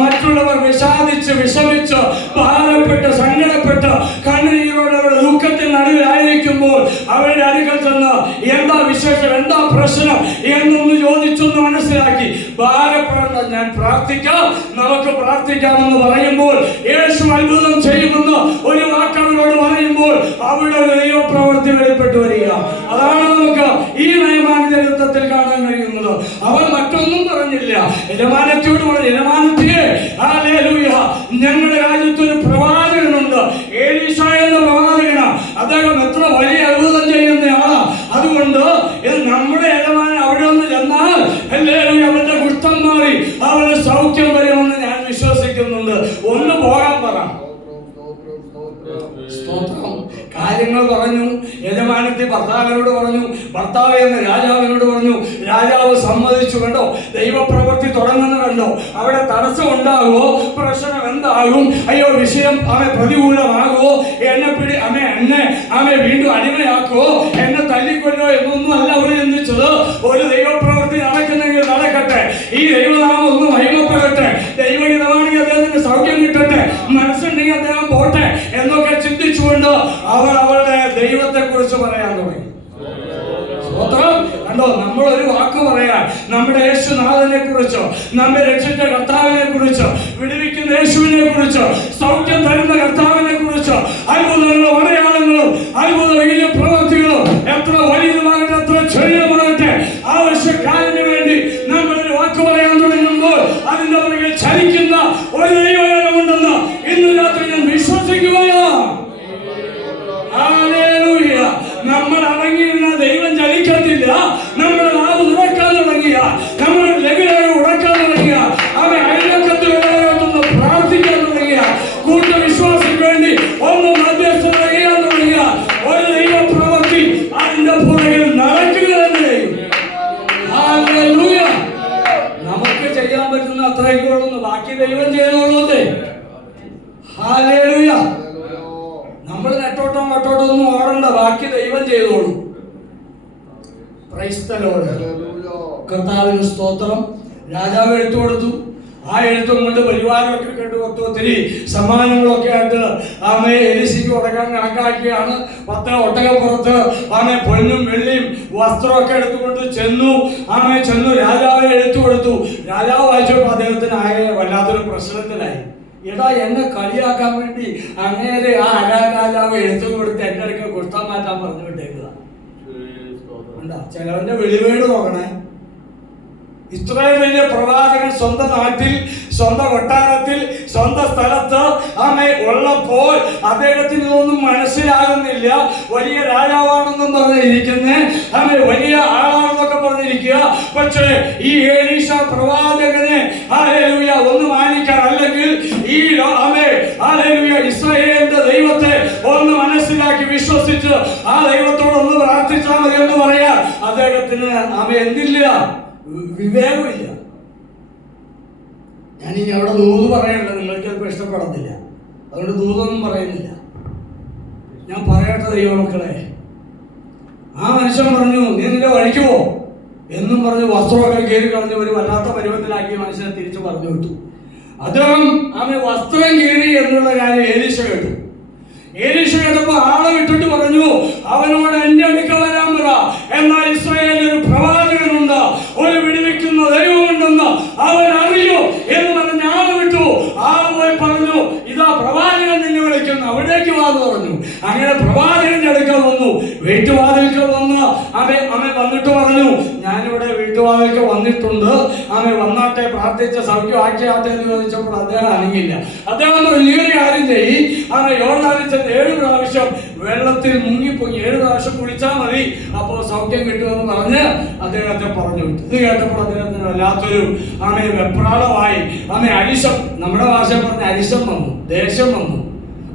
മറ്റുള്ളവർ വിഷാദിച്ച് വിഷമിച്ച് ഭാരപ്പെട്ട് സങ്കടപ്പെട്ട് കണ്ണീരോടെ അവരുടെ ദുഃഖത്തിൽ നടുവിലായിരിക്കുമ്പോൾ അവരുടെ അടുക്കൽ ചെന്ന് എന്താ വിശേഷം, എന്താ പ്രശ്നം എന്നൊന്ന് ചോദിച്ചൊന്ന് മനസ്സിലാക്കി, ഭാരപ്പെടേണ്ട, ഞാൻ പ്രാർത്ഥിക്കാം, നമുക്ക് പ്രാർത്ഥിക്കാമെന്ന് പറയുമ്പോൾ, യേശു അത്ഭുതം ചെയ്യുമെന്ന് ഒരു വാക്കവരോട് പറയുമ്പോൾ അവിടെ ഒരു ദൈവപ്രവൃത്തി വെളിപ്പെട്ടു വരിക. അതാണ് നമുക്ക് ഈ നയമാന ചരിത്രത്തിൽ കാണാൻ കഴിയുന്നത്. അവൻ മറ്റൊന്നും പറഞ്ഞില്ല. യജമാനത്തിയോട് പറഞ്ഞു, യജമാനത്തിയെ, ഹല്ലേലൂയ, ഞങ്ങളുടെ രാജ്യത്ത് ഒരു പ്രവാചകനുണ്ട്, എലീശ എന്ന പ്രവാചകനാണ്. അദ്ദേഹം എത്ര വലിയ അത്ഭുതം ചെയ്യുന്നയാളാ. അതുകൊണ്ട് നമ്മുടെ യജമാനൻ അവിടെ ഒന്ന് ചെന്നാൽ ഹല്ലേലൂയ അവന്റെ കുഷ്ഠം മാറി അവന് സൗഖ്യം വരുമെന്ന് ഞാൻ വിശ്വസിക്കുന്നുണ്ട്. ഒന്ന് പോകാൻ പറ. സ്തോത്രം. കാര്യങ്ങൾ പറഞ്ഞു. യജമാനത്തി ഭർത്താവിനോട് പറഞ്ഞു, ഭർത്താവ് എന്ന് രാജാവിനോട് പറഞ്ഞു. രാജാവ് സമ്മതിച്ചു. കണ്ടോ, ദൈവപ്രവൃത്തി തുടങ്ങുന്ന കണ്ടോ. അവിടെ തടസ്സം ഉണ്ടാകുമോ? പ്രശ്നം എന്താകും? അയ്യോ, വിഷയം പ്രതികൂലമാകുമോ? എന്നെ വീണ്ടും അടിമയാക്കുവോ? എന്നെ തല്ലിക്കൊല്ലോ എന്നൊന്നും അല്ല അവർ ചിന്തിച്ചത്. ഒരു ദൈവപ്രവൃത്തി നടക്കുന്നെങ്കിൽ നടക്കട്ടെ, ഈ ദൈവനാമം ഒന്ന് മഹിമപ്പെടട്ടെ, ദൈവഹിതമാണെങ്കിൽ അദ്ദേഹത്തിന് സൗഖ്യം കിട്ടട്ടെ, മനസ്സുണ്ടെങ്കിൽ അദ്ദേഹം പോട്ടെ എന്നൊക്കെ ചിന്തിച്ചുകൊണ്ട് അവർ അവരുടെ ദൈവത്തെ കുറിച്ച് പറയാൻ തുടങ്ങി. കണ്ടോ, നമ്മളൊരു വാക്ക് പറയാൻ, നമ്മുടെ യേശുനാഥനെ കുറിച്ചോ, നമ്മെ രക്ഷിച്ച കർത്താവിനെ കുറിച്ചോ, വിടുവിക്കുന്ന യേശുവിനെ കുറിച്ചോ, സൗഖ്യം തരുന്ന കർത്താവിനെ കുറിച്ചോ, അത്ഭുതങ്ങളും അടയാളങ്ങളും അത്ഭുത വലിയ പ്രവൃത്തികളും എത്ര വലിയതുമാകട്ടെ എത്ര ചെറിയതുമാകട്ടെ ആവശ്യക്കാരന് വേണ്ടി നമ്മളൊരു വാക്ക് പറയാൻ തുടങ്ങുമ്പോൾ അതിന്റെ പുറകെ ചലിക്കുന്ന ഒരു ദൈവമുണ്ടെന്ന് ഇന്ന് രാത്രി ഞാൻ വിശ്വസിക്കുകയാണ്. ഹല്ലേലൂയ. നമ്മൾ അടങ്ങിയിരുന്ന ദൈവം ചലിക്കത്തില്ല. നമ്മുടെ നാവ് ഉറക്കാൻ തുടങ്ങിയ, നമ്മൾ ലഘുലായി ഉറക്കാൻ തുടങ്ങിയ, അവൻ അയൽവക്കത്തിൽ ഒന്ന് പ്രാർത്ഥിക്കാൻ തുടങ്ങിയ, കൂട്ടവിശ്വാസിക്ക് വേണ്ടി ഒന്ന് മധ്യസ്ഥത ചെയ്യാൻ തുടങ്ങിയ ഒരു ദൈവപ്രവൃത്തി അതിന്റെ പുറകിൽ നടക്കുക തന്നെ ചെയ്യും. ഹല്ലേലൂയ. നമുക്ക് ചെയ്യാൻ പറ്റുന്ന അത്രയ്ക്കുള്ളൂ, ബാക്കി ദൈവം ചെയ്തോളൂ. ഹല്ലേലൂയ. നമ്മൾ നെട്ടോട്ടോ പുറത്തൊന്നും ഓടണ്ട, ബാക്കി ദൈവം ചെയ്തോളൂ. Praise the Lord. കർത്താവിന് സ്തോത്രം. രാജാവ് എഴുത്തു കൊടുത്തു. ആ എഴുത്തും കൊണ്ട് പരിവാരമൊക്കെ കേട്ട് ഒത്തിരി സമ്മാനങ്ങളൊക്കെ ആയിട്ട് എലിശയ്ക്ക് കൊടുക്കാൻ കണക്കാക്കിയാണ്. 10 ഒട്ടകപ്പുറത്ത് പൊന്നും വെള്ളിയും വസ്ത്രമൊക്കെ എടുത്തുകൊണ്ട് ചെന്നു. രാജാവ് എഴുത്തു കൊടുത്തു. രാജാവ് വായിച്ചപ്പോൾ അദ്ദേഹത്തിന് ആകെ വല്ലാത്തൊരു പ്രശ്നത്തിലായി. എടാ, എന്നെ കളിയാക്കാൻ വേണ്ടി അങ്ങേരെ ആ രാജാവ് എഴുത്തു കൊടുത്ത് എൻ്റെ അടുക്ക കുഷ്ഠം മാറ്റാൻ പറഞ്ഞു വിട്ടേക്കുക. ചിലവന്റെ വെളിവേട് നോക്കണേ. ഇത്രയും വലിയ പ്രവാചകൻ സ്വന്തം നാട്ടിൽ, സ്വന്തം കൊട്ടാരത്തിൽ, സ്വന്തം സ്ഥലത്ത് ഉള്ളപ്പോൾ അദ്ദേഹത്തിന് ഇതൊന്നും മനസ്സിലാകുന്നില്ല. വലിയ രാജാവാണെന്നും പറഞ്ഞിരിക്കുന്നേ, വലിയ ആളാണെന്നൊക്കെ പറഞ്ഞിരിക്കുക. പക്ഷേ ഈ എലീശ പ്രവാചകനെ ഒന്ന് മാനിക്കാൻ, അല്ലെങ്കിൽ ഈ ഇസ്രായേലിന്റെ ദൈവത്തെ ഒന്ന് മനസ്സിലാക്കി വിശ്വസിച്ച് ആ ദൈവത്തോടൊന്ന് പ്രാർത്ഥിച്ചാൽ മതി എന്ന് പറയാൻ അദ്ദേഹത്തിന് എന്തില്ല, വിവേകമില്ല. ഞാനിനി അവിടെ ദൂത് പറയണ്ട, നിങ്ങൾക്ക് ചിലപ്പോൾ ഇഷ്ടപ്പെടത്തില്ല, അതുകൊണ്ട് ദൂതൊന്നും പറയുന്നില്ല. ഞാൻ പറയട്ടെ ദൈവമക്കളെ, ആ മനുഷ്യൻ പറഞ്ഞു നീ നിന്റെ വഴിക്ക് പോ എന്നും പറഞ്ഞ് വസ്ത്രമൊക്കെ കീറി കളഞ്ഞ് ഒരു വല്ലാത്ത പരുവത്തിലാക്കിയ മനുഷ്യനെ തിരിച്ചു പറഞ്ഞു വിട്ടു. അദ്ദേഹം വസ്ത്രം കീറി എന്നുള്ള കാര്യം ഏലീശ കേട്ടു. ഏലീശ കേട്ടപ്പോ ആളെ വിട്ടിട്ട് പറഞ്ഞു, അവനോട് എന്റെ അടുക്ക വരാൻ പറ. എന്നാൽ ഇസ്രായേലിൽ ഒരു പ്രവാചകനുണ്ട്, ഒരു വിടുവിക്കുന്ന ദൈവമുണ്ടെന്ന് അവൻ അറിയൂ എന്ന് പറഞ്ഞ് ആളെ വിട്ടു. ആള് പോയി പറഞ്ഞു, ഇതാ പ്രവാചകൻ നിന്നെ വിളിക്കുന്നു, അവിടേക്ക് വാന്ന് പറഞ്ഞു. അങ്ങനെ പ്രവാചകന്റെ അടുക്കൽ വന്നു. വീട്ടുവാതിൽക്കൽ വന്ന് വന്നിട്ട് പറഞ്ഞു, ഞാനിവിടെ വീട്ടുവാതിൽക്ക് വന്നിട്ടുണ്ട്, വന്നാട്ടെ, പ്രാർത്ഥിച്ച സൗഖ്യമാക്കിയാട്ടെ എന്ന് ചോദിച്ചപ്പോൾ അദ്ദേഹം അനങ്ങില്ല. അദ്ദേഹം വലിയൊരു കാര്യം ചെയ്യി, യോർദാനിൽ 7 പ്രാവശ്യം വെള്ളത്തിൽ മുങ്ങിപ്പോയി 7 പ്രാവശ്യം കുളിച്ചാൽ മതി, അപ്പോൾ സൗഖ്യം കിട്ടുമെന്ന് പറഞ്ഞ് അദ്ദേഹത്തെ പറഞ്ഞു. ഇത് കേട്ടപ്പോൾ അദ്ദേഹത്തിന് വല്ലാത്തൊരു വെപ്രാളമായി. അരിശം, നമ്മുടെ ഭാഷ പറഞ്ഞ അരിശം വന്നു, ദേഷ്യം വന്നു.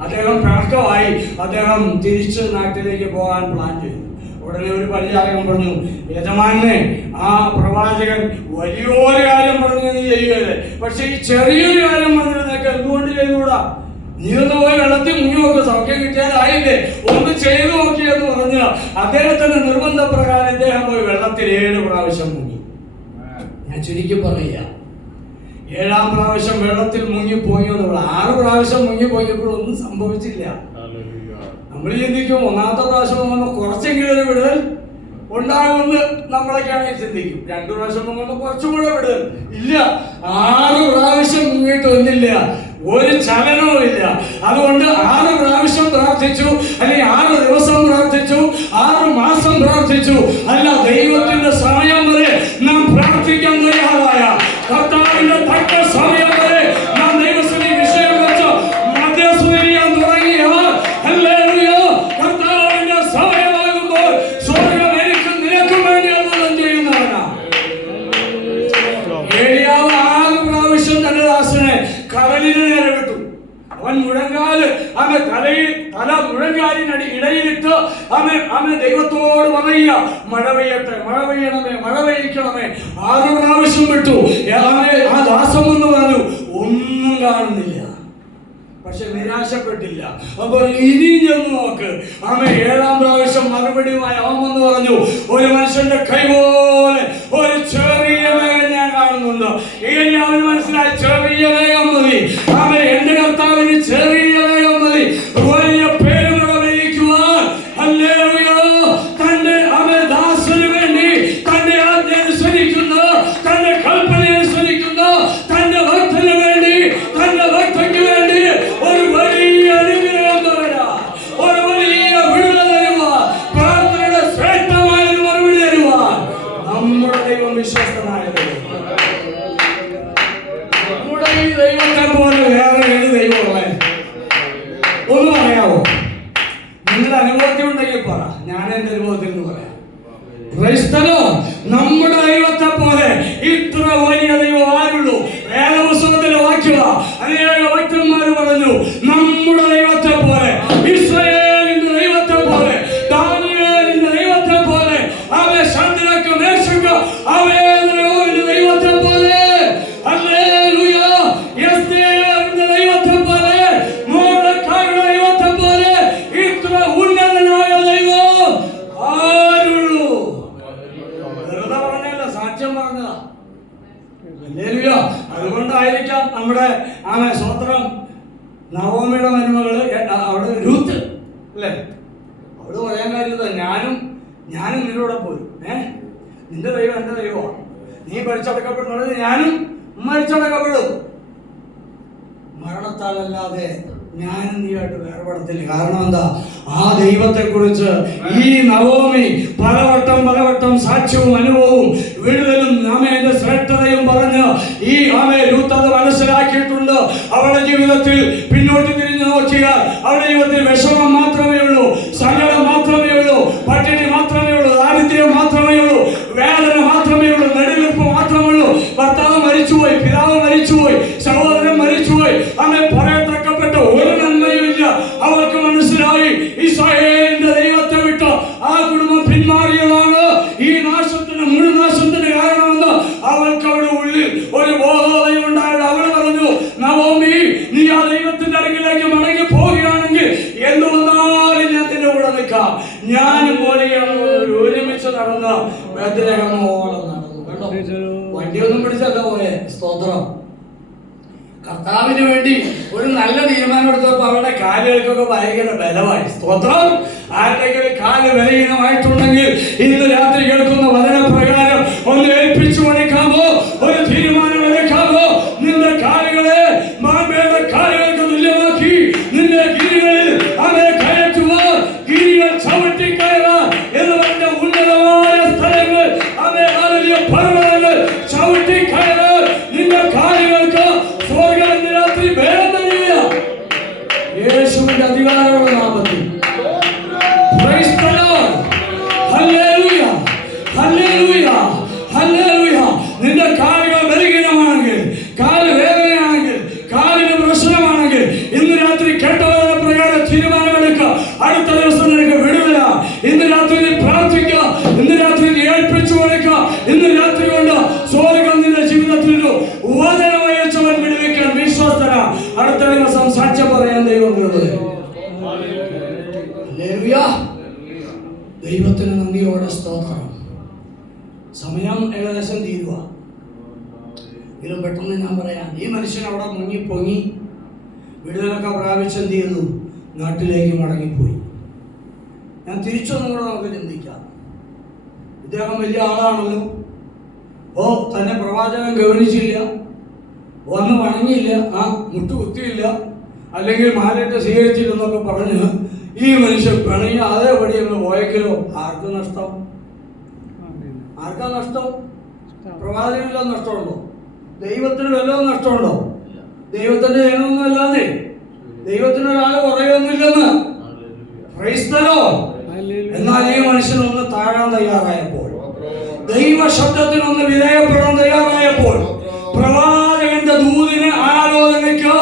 അദ്ദേഹം പിണക്കമായി. അദ്ദേഹം തിരിച്ച് നാട്ടിലേക്ക് പോകാൻ പ്ലാൻ ചെയ്തു. ഉടനെ ഒരു പരിചാരകൻ പറഞ്ഞു, യജമാനെ, ആ പ്രവാചകൻ വലിയൊരു കാര്യം പറഞ്ഞു നീ ചെയ്യുകയല്ലേ, പക്ഷെ ഈ ചെറിയൊരു കാര്യം പറഞ്ഞിരുന്നേക്ക് എന്തുകൊണ്ട് ചെയ്തുകൂടാ? നീ ഒന്ന് പോയി വെള്ളത്തിൽ മുങ്ങി നോക്ക്, സൗഖ്യം കിട്ടിയാലായില്ലേ, ഒന്ന് ചെയ്തു നോക്കിയെന്ന് പറഞ്ഞ് അദ്ദേഹത്തിന്റെ നിർബന്ധപ്രകാരം അദ്ദേഹം പോയി വെള്ളത്തിൽ 7 പ്രാവശ്യം മുങ്ങി. ഞാൻ ചുരുക്കി പറയുക, 7-ാം പ്രാവശ്യം വെള്ളത്തിൽ മുങ്ങിപ്പോയി എന്നുള്ള 6 പ്രാവശ്യം മുങ്ങിപ്പോയപ്പോൾ ഒന്നും സംഭവിച്ചില്ല. നമ്മൾ ചിന്തിക്കും 1-ാമത്തെ പ്രാവശ്യം മുങ്ങുമ്പോൾ കുറച്ചെങ്കിലും ഒരു വിടുതൽ ഉണ്ടാകുമെന്ന് നമ്മളൊക്കെയാണെങ്കിൽ ചിന്തിക്കും. 2 പ്രാവശ്യം മുങ്ങുമ്പോൾ കുറച്ചും കൂടെ വിടുതൽ ഇല്ല. 6 പ്രാവശ്യം മുങ്ങിയിട്ട് ഒന്നില്ല, ഒരു ചലനവും ഇല്ല. അതുകൊണ്ട് 6 പ്രാവശ്യം പ്രാർത്ഥിച്ചു, അല്ലെങ്കിൽ 6 ദിവസം പ്രാർത്ഥിച്ചു, 6 മാസം പ്രാർത്ഥിച്ചു, അല്ല ദൈവത്തിന്റെ സമയം വരെ നാം പ്രാർത്ഥിക്കാൻ തയ്യാറായ, കർത്താവിന്റെ തക്ക സമയം വരെ നാം ദൈവത്തിന്റെ വിഷയം വെച്ച് മധ്യസ്ഥത ചെയ്യാൻ തുടങ്ങിയാൽ, ഹല്ലേലൂയ, കർത്താവിന്റെ സമയമാകുമ്പോൾ സ്വർഗ്ഗം എനിക്കും നിനക്കും വേണ്ടി അത്ഭുതം ചെയ്യുന്നവനാണ്. ഏലിയാവ് 6 പ്രാവശ്യം തന്റെ ദാസനെ കടലിന് നേരെ വിട്ടു. അവൻ മുഴങ്കാല് തല മുഴങ്കാലിനടി ഇടയിലിട്ട് ദൈവത്തോട് പറയുക, മഴ പെയ്യട്ടെ, മഴ പെയ്യണമേ, മഴ പെയ്യിക്കണമേ. 6 പ്രാവശ്യം വിട്ടു. ആ ദാസം എന്ന് പറഞ്ഞു, ഒന്നും കാണുന്നില്ല. പക്ഷെ നിരാശപ്പെട്ടില്ല. അപ്പോൾ ഇനി ചെന്ന് നോക്ക്. 7-ാം പ്രാവശ്യം മറുപടിയുമായി അവൻ വന്ന് പറഞ്ഞു, ഒരു മനുഷ്യന്റെ കൈ പോലെ ഒരു ചെറിയ മേഘം ഞാൻ കാണുന്നുണ്ട്. ഇനി അവന് മനസ്സിലായി, ചെറിയ മേഘം മതി. എന്റെ കർത്താവിന് ചെറിയ മേഘം മതി. വലിയ പേരുകൾ അറിയിക്കുവാൻ, ഹല്ലേലൂയ, തന്റെ ദാസന് വേണ്ടി തന്റെ ആജ്ഞ അനുസരിക്കുന്ന, തന്റെ കൽപ്പന അനുസരിക്കുന്ന, തന്റെ ഭക്തന് വേണ്ടി, തന്റെ ഭക്തയ്ക്ക് വേണ്ടി ഒരു വലിയ അനുഗ്രഹം തരാൻ, ഒരു വലിയ വിടുതൽ തരുവാൻ, പ്രാർത്ഥനയുടെ ശ്രേഷ്ഠമായ ഒരു മറുപടി തരുവാൻ നമ്മുടെ ദൈവം വിശ്വസ്തനായത്. നമ്മുടെ ഈ ദൈവത്തെ പോലെ വേറെ ഏത് ദൈവമുള്ളേ? ഒന്ന് പറയാവോ? നിങ്ങളുടെ അനുഭവത്തിൽ ഉണ്ടെങ്കിൽ പറ, ഞാൻ എന്റെ അനുഭവത്തിൽ നിന്ന് പറയാം. നമ്മുടെ ദൈവത്തെ പോലെ ഇത്ര വലിയ ദൈവം ആരുള്ളൂ? വേദപുസ്തകത്തിലെ വാക്യത അനേക ഭക്തന്മാർ പറഞ്ഞു, നമ്മുടെ ദൈവത്തെ പോലെ, ഇസ്രായേലിന്റെ ദൈവത്തെ പോലെ, ദാനിയേലിന്റെ ദൈവത്തെ പോലെ, ശദ്രക്ക് മേശക്ക് അബേദ്നെഗോവിന്റെ ദൈവത്തെ പോലെ, ഹല്ലേലൂയ, എസ്തേറിന്റെ ദൈവത്തെ പോലെ, മൊർദെഖായിയുടെ ദൈവത്തെ പോലെ, ഇത്ര ഉന്നതനായ അതുകൊണ്ടായിരിക്കാം നമ്മുടെ സ്വത്രം നവോമിയുടെ മരുമകള് അവിടെ രൂത്ത് അല്ലേ, അവള് പറയാൻ കാര്യം ഞാനും നിന്നോടെ പോയി. നിന്റെ ദൈവം എന്റെ ദൈവമാണ്, നീ മരിച്ചടക്കപ്പെടുന്നത് ഞാനും മരിച്ചടക്കപ്പെടും. മരണത്താലല്ലാതെ ഞാനും നീയായിട്ട് വേർപെടത്തില്ല. കാരണം എന്താ? ആ ദൈവത്തെ കുറിച്ച് ഈ നവോമി പലവട്ടം സാക്ഷ്യവും അനുഭവവും വിടുതലും ആമേന്റെ ശ്രേഷ്ഠതയും പറഞ്ഞ് ഈ രൂത്ത് അത് മനസ്സിലാക്കിയിട്ടുണ്ട്. അവളുടെ ജീവിതത്തിൽ പിന്നോട്ട് തിരിഞ്ഞു നോക്കിയാൽ അവളുടെ ജീവിതത്തിൽ വിഷമം മാത്രമേ ഉള്ളൂ, സങ്കടം മാത്രമേ ഉള്ളൂ, പട്ടിണി മാത്രമേ ഉള്ളൂ, ദാരിദ്ര്യം മാത്രമേ ഉള്ളൂ, വേദന മാത്രമേ ഉള്ളൂ, നെടുവീർപ്പ് മാത്രമേ ഉള്ളൂ. ഭർത്താവ് മരിച്ചുപോയി, പിതാവ് മരിച്ചുപോയി, സഹോദരൻ മരിച്ചുപോയി, അവൻ പറയത്തക്കപ്പെട്ട ഒരു നന്മയുമില്ല. അവർക്ക് മനസ്സിലായി ഇസ്രായേലിന്റെ ദൈവത്തെ വിട്ട് ആ കുടുംബം പിന്മാറിയതാണ് ഈ മുഴു നാശത്തിന് കാരണമെന്ന് അവൾക്ക് അവിടെ ഉള്ളിൽ ഒരു ബോധോദയം ഉണ്ടായത്. അവൾ പറഞ്ഞു, നവോമി, നീ ആ ദൈവത്തിന്റെ അടുക്കിലേക്ക് മടങ്ങി പോവുകയാണെങ്കിൽ എന്ത് വന്നാലും ഞാൻ നിന്റെ കൂടെ നിൽക്കാം. ഞാനും ഒരുമിച്ച് നടന്ന് ബേത്ലഹേമോളം നടന്നു. കേട്ടോ, വണ്ടിയൊന്നും പിടിച്ചല്ല പോയെ. സ്തോത്രം. കർത്താവിന് വേണ്ടി ഒരു നല്ല തീരുമാനം എടുത്തപ്പോൾ അവരുടെ കാലുകൾക്കൊക്കെ ഭയങ്കര ബലമായി. സ്തോത്രം. ആരുടെങ്കിലും കാല് ബലഹീനമായിട്ടുണ്ടെങ്കിൽ ഇന്ന് രാത്രി കേൾക്കുന്ന വചനപ്രകാരം ഒന്ന് ഏൽപ്പിച്ചു കൊടുക്കാമോ? ഒരു തീരുമാനം എടുക്കാമോ? നിന്റെ കാലുകളെ മാമ്പയുടെ കാലുകൾക്ക് തുല്യമാക്കി നിന്റെ ഗിരികളിൽ അവരെ കയറ്റുവാൻ, ഗിരികൾ ചവിട്ടി കയറാൻ എന്ന് പറഞ്ഞ ഉന്നതമായ സ്ഥലങ്ങൾ, അവരെ വലിയ പർവ്വതങ്ങൾ ചവിട്ടി കയറാൻ നിന്റെ കാലുകൾക്ക് യേശുവിന്റെ അധികാരമുള്ള നാമത്തിൽ. Praise the Lord. Hallelujah. Hallelujah. Hallelujah. നിന്റെ കാലുകൾ ബലഹീനമാണെങ്കിൽ, കാല് വേദനയാണെങ്കിൽ, കാലിന് പ്രശ്നമാണെങ്കിൽ ഇന്ന് രാത്രി കേട്ടവരുടെ പ്രകാരം തീരുമാനമെടുക്കുക. അടുത്ത ദിവസം നിനക്ക് വിടുതല. ഇന്ന് രാത്രി നീ പ്രാർത്ഥിക്കുക, ഇന്ന് രാത്രി നീ ഏൽപ്പിച്ചു കൊടുക്കുക. ഇന്ന് രാത്രി കൊണ്ട് സ്വർഗ്ഗം നിന്റെ ജീവിതത്തിൽ വചനമയച്ചവൻ വിടുവിക്കാൻ വിശ്വസ്തന. അടുത്ത ദിവസം സാക്ഷ്യം പറയാൻ ദൈവം ദൈവത്തിന് നന്ദിയോടെ സ്തോത്രം. സമയം ഏകദേശം തീരുക. ഇതിലും പെട്ടെന്ന് ഞാൻ പറയാം, ഈ മനുഷ്യൻ അവിടെ മുങ്ങിപ്പൊങ്ങി വിടുതലൊക്കെ പ്രാപിച്ച് എന്ത് ചെയ്തു? നാട്ടിലേക്ക് മടങ്ങിപ്പോയി. ഞാൻ തിരിച്ചൊന്നും കൂടെ നമുക്ക് ചിന്തിക്കാം. ഇദ്ദേഹം വലിയ ആളാണല്ലോ. തന്നെ പ്രവാചകൻ ഗവനിച്ചില്ല, വന്ന് വണങ്ങിയില്ല, മുട്ടുകുത്തിയില്ല, അല്ലെങ്കിൽ മാലയിട്ട് സ്വീകരിച്ചില്ലെന്നൊക്കെ പറഞ്ഞ് ഈ മനുഷ്യൻ പിണങ്ങി അതേപടി അങ്ങ് പോയെങ്കിലോ ആർക്കും നഷ്ടം? ആർക്കാ നഷ്ടം? പ്രവാചകനെല്ലാം നഷ്ടമുണ്ടോ? ദൈവത്തിന് വല്ലതും നഷ്ടമുണ്ടോ? ദൈവത്തിന്റെ ജനമൊന്നും അല്ലാതെ ദൈവത്തിന് ഒരാള് കുറയൊന്നുമില്ലെന്ന്. എന്നാൽ ഈ മനുഷ്യനൊന്ന് താഴാൻ തയ്യാറായപ്പോൾ, ദൈവ ശബ്ദത്തിനൊന്ന് വിധേയപ്പെടാൻ തയ്യാറായപ്പോൾ, പ്രവാചകന്റെ ദൂതിന് ആലോചനയ്ക്ക്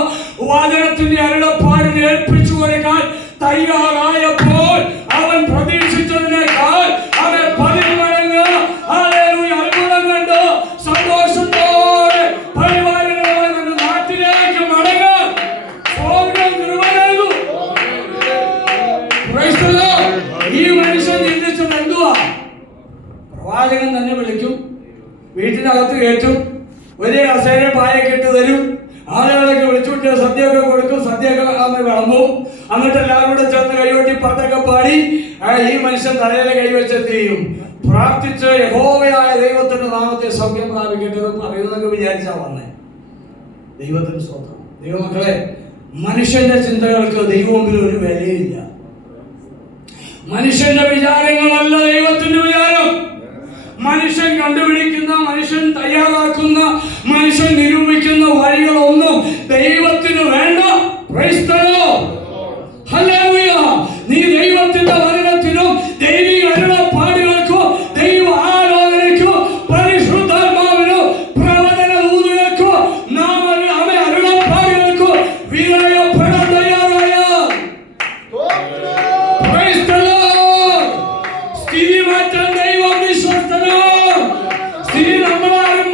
വചനത്തിന്റെ അരുളപ്പാടിനെ ഏൽപ്പിച്ചു കൊടുക്കാൻ തയ്യാറായപ്പോൾ അവൻ പ്രതീക്ഷിച്ചതിനേക്കാൾ അവൻ 10 മടങ്ങ് അത്ഭുതം കണ്ട് സന്തോഷത്തോടെ പരിപാലനമായി തന്റെ നാട്ടിലേക്ക് മടങ്ങാൻ സ്വർഗ്ഗം കൃപ നൽകും. ഈ മനുഷ്യൻ ചിന്തിച്ചത് എന്തുവാ? പ്രവാചകൻ തന്നെ വിളിക്കും, വീട്ടിനകത്ത് കയറ്റും, വലിയ കസേര പായൊക്കെ ഇട്ട് തരും, ആളുകളൊക്കെ വിളിച്ചുവിട്ട് സദ്യയൊക്കെ കൊടുക്കും, സദ്യയൊക്കെ വിളമ്പും. എന്നിട്ട് എല്ലാവരും കൂടെ ചേർന്ന് കൈകൊട്ടി പാട്ടൊക്കെ പാടി ഈ മനുഷ്യൻ തലയിലെ കൈവച്ചെന്ത് ചെയ്യും? പ്രാർത്ഥിച്ച് യഹോവയായ ദൈവത്തിന്റെ നാമത്തെ സൗഖ്യം പ്രാപിക്കട്ടെ എന്ന് പറയുന്നതൊക്കെ വിചാരിച്ചാ വന്നേ. ദൈവത്തിന് സ്തോത്രം. ദൈവമക്കളെ, മനുഷ്യന്റെ ചിന്തകൾക്ക് ദൈവമുമ്പിൽ ഒരു വിലയില്ല. മനുഷ്യന്റെ വിചാരങ്ങളല്ല ദൈവത്തിന്റെ വിചാരം. മനുഷ്യൻ കണ്ടുപിടിക്കുന്ന, മനുഷ്യൻ തയ്യാറാക്കുന്ന, മനുഷ്യൻ നിരൂപിക്കുന്ന വഴികളൊന്നും ദൈവത്തിന് വേണ്ട. Praise the Lord. ഹല്ലേലൂയ. നീ ദൈവത്തിന്റെ വചനത്തിനും ദൈവിക അരുളപ്പാടുകൾക്കോ ദൈവ ആലോചനയ്ക്കോ പരിശുദ്ധാത്മാവിനോ പ്രവചന ദൂതുകൾക്കോ അരുളപ്പാടുകൾക്കോ വിധേയപ്പെടാൻ തയ്യാറായാൽ പ്രൈസ് ദി ലോർഡ്. സ്ഥിതി മാറ്റാൻ ദൈവം വിശ്വസ്തനാണ്. സ്ഥിതി നമ്മളാരും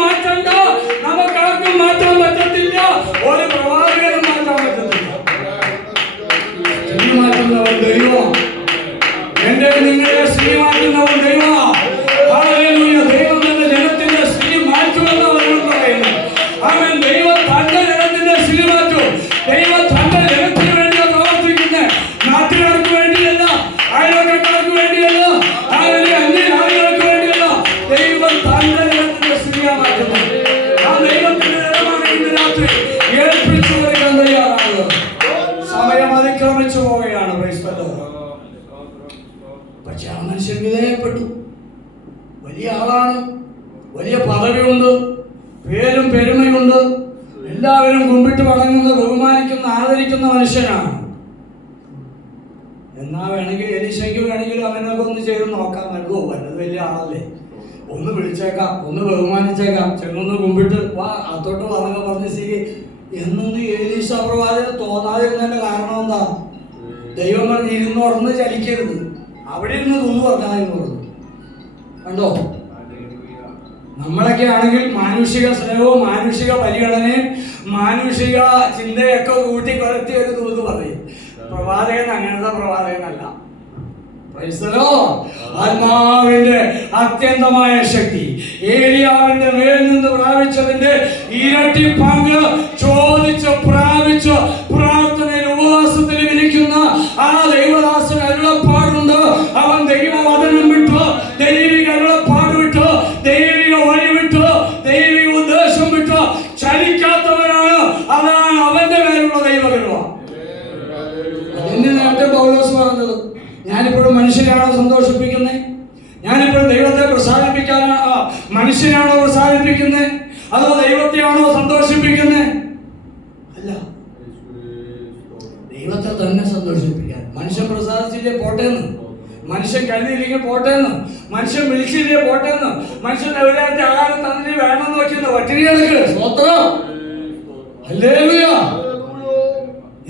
വലിയ ആളാണ്, വലിയ പദവിയുണ്ട്, പേരും പെരുമയുണ്ട്, എല്ലാവരും കുമ്പിട്ട് വണങ്ങുന്ന, ബഹുമാനിക്കുന്ന, ആദരിക്കുന്ന മനുഷ്യനാണ്. എന്നാ വേണമെങ്കിൽ എലീശയ്ക്ക് വേണമെങ്കിലും അങ്ങനെയൊക്കെ ഒന്ന് ചെയ്ത് നോക്കാൻ നൽകുമോ? വല്ലത് വലിയ ആളല്ലേ, ഒന്ന് വിളിച്ചേക്കാം, ഒന്ന് ബഹുമാനിച്ചേക്കാം, ചെന്നൊന്ന് കുമ്പിട്ട് വാ അത്തോട്ട് വന്നൊക്കെ പറഞ്ഞ സ്ഥിതി എന്നൊന്ന് എലീശ പ്രവാചകന് തോന്നാതിരുന്നതിന്റെ കാരണം എന്താ? ദൈവം പറഞ്ഞ് ഇരുന്നോർന്ന് ചലിക്കരുത്, അവിടെ ഇരുന്ന് തൂന്ന് പറഞ്ഞാന്ന് പറഞ്ഞു. കണ്ടോ? നമ്മളൊക്കെ ആണെങ്കിൽ മാനുഷിക സ്നേഹവും മാനുഷിക പരിഗണനയും മാനുഷിക ചിന്തയൊക്കെ കൂട്ടിക്കൊലത്തി ഒരു തൂത് പറയും. പ്രവാചകൻ അങ്ങനത്തെ പ്രവാചകനല്ല. ആത്മാവിന്റെ അത്യന്തമായ ശക്തി ഏലിയാവിന്റെ മേൽ നിന്ന് പ്രാപിച്ചതിന്റെ ഇരട്ടി പങ്ക് ചോദിച്ച് പ്രാപിച്ച് പ്രാർത്ഥനയിൽ ഉപവാസത്തിൽ ഇരിക്കുന്ന ആ ദൈവദാസന് അരുളപ്പാടുണ്ട്. അവൻ ദൈവവചനം വിട്ടു, ദൈവിക അരുളപ്പാട് വിട്ടു, ദൈവിക വഴി വിട്ടു, ദൈവിക ഉദ്ദേശം വിട്ടു ചലിക്കാത്തവനാണ്. അതാണ് അവന്റെ മേലുള്ള ദൈവകൃപ. അതിന് നേരത്തെ പൗലോസ് പറഞ്ഞത്, ഞാനിപ്പോഴും മനുഷ്യരാണോ സന്തോഷിപ്പിക്കുന്നത്? ഞാനിപ്പോഴും ദൈവത്തെ പ്രസാദിപ്പിക്കാനാണോ, മനുഷ്യനാണോ പ്രസാദിപ്പിക്കുന്നത്? അതോ ദൈവത്തെയാണോ സന്തോഷിപ്പിക്കുന്നത്? അല്ല, ദൈവത്തെ തന്നെ സന്തോഷിപ്പിക്കാൻ. മനുഷ്യൻ പ്രസാദിച്ചില്ലേ പോട്ടേന്ന്, മനുഷ്യൻ കരുതിയില്ലെങ്കിൽ പോട്ടേന്ന്, മനുഷ്യൻ വിളിച്ചില്ലേ പോട്ടേന്ന്, മനുഷ്യൻ എവിടെയായിട്ട് ആഹാരം തന്നെ വേണമെന്ന് വെക്കുന്ന പട്ടിണികൾക്ക് സ്വത്രം. ഹല്ലേലൂയ.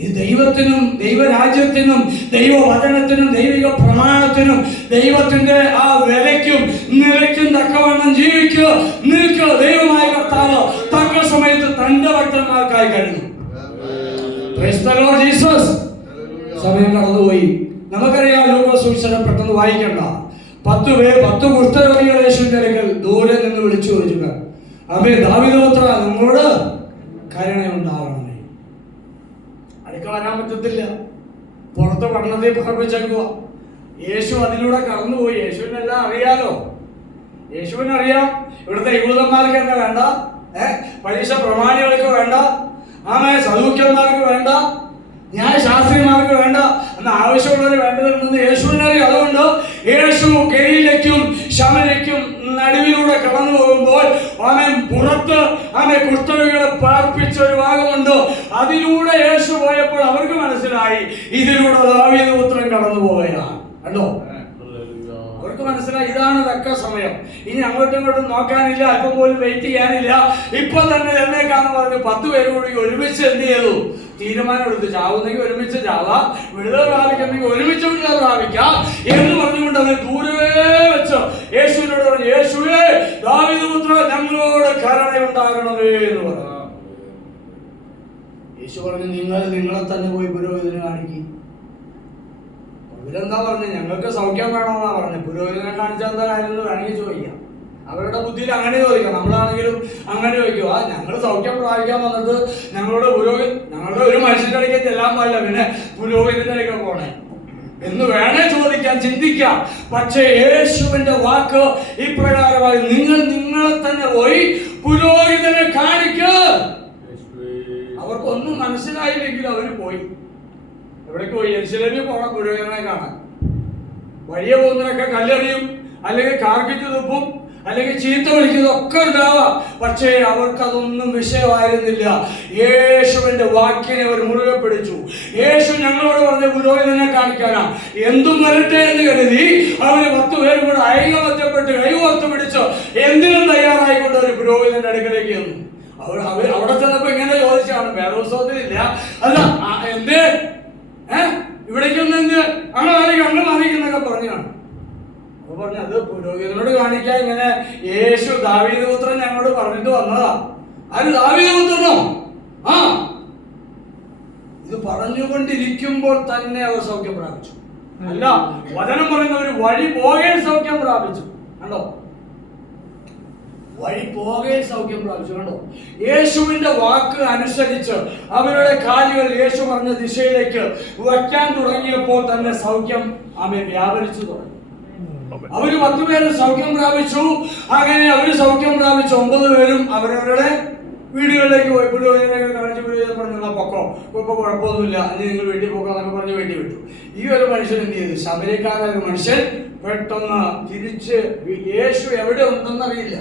ഈ ദൈവത്തിനും ദൈവരാജ്യത്തിനും ദൈവവചനത്തിനും ദൈവിക പ്രമാണത്തിനും ദൈവത്തിന്റെ ആ വിലയ്ക്കും നിലയ്ക്കും തക്കവണ്ണം ജീവിക്കുക, നിൽക്കുക. ദൈവമായ കർത്താവ് തക്ക സമയത്ത് തന്റെ ഭക്തന്മാർക്കായി കഴിഞ്ഞു. ജീസസ്. സമയം കടന്നുപോയി. നമുക്കറിയാം, ലോകസുവിശേഷം പെട്ടെന്ന് വായിക്കണ്ട. 10 കുഷ്ഠരോഗികൾ യേശുവിന്റെ അടുക്കൽ ദൂരെ നിന്ന് വിളിച്ചു ചോദിക്കുക, അവേ ദാവീദുപുത്രാ, നിങ്ങളോട് കരുണയുണ്ടാകണമേ. അടുക്ക വരാൻ പറ്റത്തില്ല, പുറത്ത് പഠനത്തെ പറപ്പിച്ചേക്കുക. യേശു അതിലൂടെ കടന്നുപോയി. യേശുവിനെല്ലാം അറിയാലോ, യേശുവിനറിയാം ഇവിടുത്തെ യഹൂദന്മാർക്ക് എന്താ വേണ്ട, പരീക്ഷ പ്രമാണികൾക്ക് വേണ്ട, സദൂക്യന്മാർക്ക് വേണ്ട, ന്യായശാസ്ത്രിമാർക്ക് വേണ്ട എന്ന ആവശ്യമുള്ളവർ വേണ്ടതെന്ന് യേശുവിനറിയാം. അതുകൊണ്ട് യേശു ഗലീലയ്ക്കും ശമര്യയ്ക്കും നടുവിലൂടെ കടന്നു പോകുമ്പോൾ പുറത്ത് കുഷ്ഠരോഗികളെ പാർപ്പിച്ച ഒരു ഭാഗമുണ്ട്. അതിലൂടെ യേശു പോയപ്പോൾ അവർക്ക് മനസ്സിലായി ഇതിലൂടെ ദാവീദ് പുത്രൻ കടന്നു പോവുകയാണ്. കണ്ടോ? അവർക്ക് മനസ്സിലായി ഇതാണ് തക്ക സമയം, ഇനി അങ്ങോട്ടും ഇങ്ങോട്ടും നോക്കാനില്ല, അല്പം പോലും വെയിറ്റ് ചെയ്യാനില്ല, ഇപ്പൊ തന്നെ എന്നേക്കാന്ന് പറഞ്ഞ് 10 പേര് കൂടി ഒരുമിച്ച് എന്ത് ചെയ്തു? തീരുമാനം എടുത്ത്, ചാവുന്നെങ്കിൽ ഒരുമിച്ച് ചാവാം, വിടുതൽ പ്രാപിക്കുന്നെങ്കിൽ ഒരുമിച്ച് വിടുതൽ പ്രാപിക്കാം എന്ന് പറഞ്ഞുകൊണ്ട് അവർ ദൂരെ വെച്ച് യേശുവിനോട് പറഞ്ഞു, യേശുവേ ദാവീദ് പുത്രാ, ഞങ്ങളോട് കരുണയുണ്ടാകണമേ എന്ന് പറഞ്ഞു. യേശു പറഞ്ഞു, നിങ്ങളെ തന്നെ പോയി പുരോഹിതനെ കാണിക്കും. ഇവരെന്താ പറഞ്ഞു? ഞങ്ങൾക്ക് സൗഖ്യം വേണമെന്നാ പറഞ്ഞു. പുരോഹിതനെ കാണിച്ചാൽ എന്താ കാര്യം എന്ന് വേണമെങ്കിൽ ചോദിക്കാം. അവരുടെ ബുദ്ധിയിൽ അങ്ങനെ ചോദിക്കാം. നമ്മളാണെങ്കിലും അങ്ങനെ ചോദിക്കും, ഞങ്ങൾ സൗഖ്യം പ്രാപിക്കാൻ വന്നിട്ട് ഞങ്ങളുടെ ഒരു മനുഷ്യന്റെ അടുക്കൽ ചെല്ലാൻ പാടില്ല, പിന്നെ പുരോഹിതന്റെ അടുക്കൽ പോണേ എന്ന് വേണേ ചോദിക്കാം, ചിന്തിക്കാം. പക്ഷേ യേശുവിന്റെ വാക്ക് ഇപ്രകാരമായി, നിങ്ങളെ തന്നെ പോയി പുരോഹിതനെ കാണിക്കുക. അവർക്കൊന്നും മനസ്സിലായില്ലെങ്കിൽ അവര് പോയി. എവിടേക്ക് പോയി? യെരുശലേമിൽ പോകണം പുരോഹിതനെ കാണാൻ. വഴിയെ പോകുന്നവരൊക്കെ കല്ലെറിയും, അല്ലെങ്കിൽ കാർക്കിച്ചു തുപ്പും, അല്ലെങ്കിൽ ചീത്ത വിളിക്കുന്നതൊക്കെ ഉണ്ടാവാം. പക്ഷേ അവർക്കതൊന്നും വിഷയമായിരുന്നില്ല. യേശുവിന്റെ വാക്കിനെ അവർ മുറുകെ പിടിച്ചു. യേശു ഞങ്ങളോട് പറഞ്ഞ പുരോഹിതനെ കാണിക്കാനാ, എന്തും വരട്ടെ എന്ന് കരുതി അവര് 10 പേരും കൂടെ ഐകമത്യപ്പെട്ട് കൈകോർത്ത് പിടിച്ച് എന്തിനും തയ്യാറായിക്കൊണ്ട് ഒരു പുരോഹിതന്റെ അടുക്കലേക്ക് വന്നു. അവിടെ ചെന്നപ്പോ ഇങ്ങനെ ചോദിച്ചാണ്, വേദോത്സവത്തിലില്ല, അല്ല എന്തേ ഇവിടേക്കൊന്നും എന്ത് അങ്ങനെ മാറിക്കുന്നൊക്കെ പറഞ്ഞാണ്. അപ്പൊ പറഞ്ഞു, അത് പുരോഹിതനോട് കാണിക്കാൻ ഇങ്ങനെ യേശു ദാവീദ് പുത്രൻ ഞങ്ങളോട് പറഞ്ഞിട്ട് വന്നതാ. അത് ദാവീദ് പുത്രനോ? ഇത് പറഞ്ഞുകൊണ്ടിരിക്കുമ്പോൾ തന്നെ അവർ സൗഖ്യം പ്രാപിച്ചു. അല്ല, വചനം പറയുന്ന ഒരു വഴി പോകെ സൗഖ്യം പ്രാപിച്ചു. കണ്ടോ? വഴി പോകെ സൗഖ്യം പ്രാപിച്ചു. കണ്ടോ? യേശുവിന്റെ വാക്ക് അനുസരിച്ച് അവരുടെ കാലുകൾ യേശു പറഞ്ഞ ദിശയിലേക്ക് വയ്ക്കാൻ തുടങ്ങിയപ്പോൾ തന്നെ സൗഖ്യം വ്യാപരിച്ചു തുടങ്ങി. അവര് 10 പേര് സൗഖ്യം പ്രാപിച്ചു. അങ്ങനെ അവര് സൗഖ്യം പ്രാപിച്ചു. 9 പേരും അവരവരുടെ വീടുകളിലേക്ക് പോയി പുരോഹിതനൊക്കെ കാണിച്ച് പുരോഹിതൻ പറഞ്ഞാൽ പൊക്കോ, ഇപ്പോൾ കുഴപ്പമൊന്നുമില്ല, അത് നിങ്ങൾ വീട്ടിൽ പോകാന്നൊക്കെ പറഞ്ഞ് വീട്ടിൽ വിട്ടു. ഈ ഒരു മനുഷ്യൻ എന്ത് ചെയ്തു? ശമരിയക്കാരനായ ഒരു മനുഷ്യൻ പെട്ടെന്ന് തിരിച്ച് യേശു എവിടെ ഉണ്ടെന്നറിയില്ല.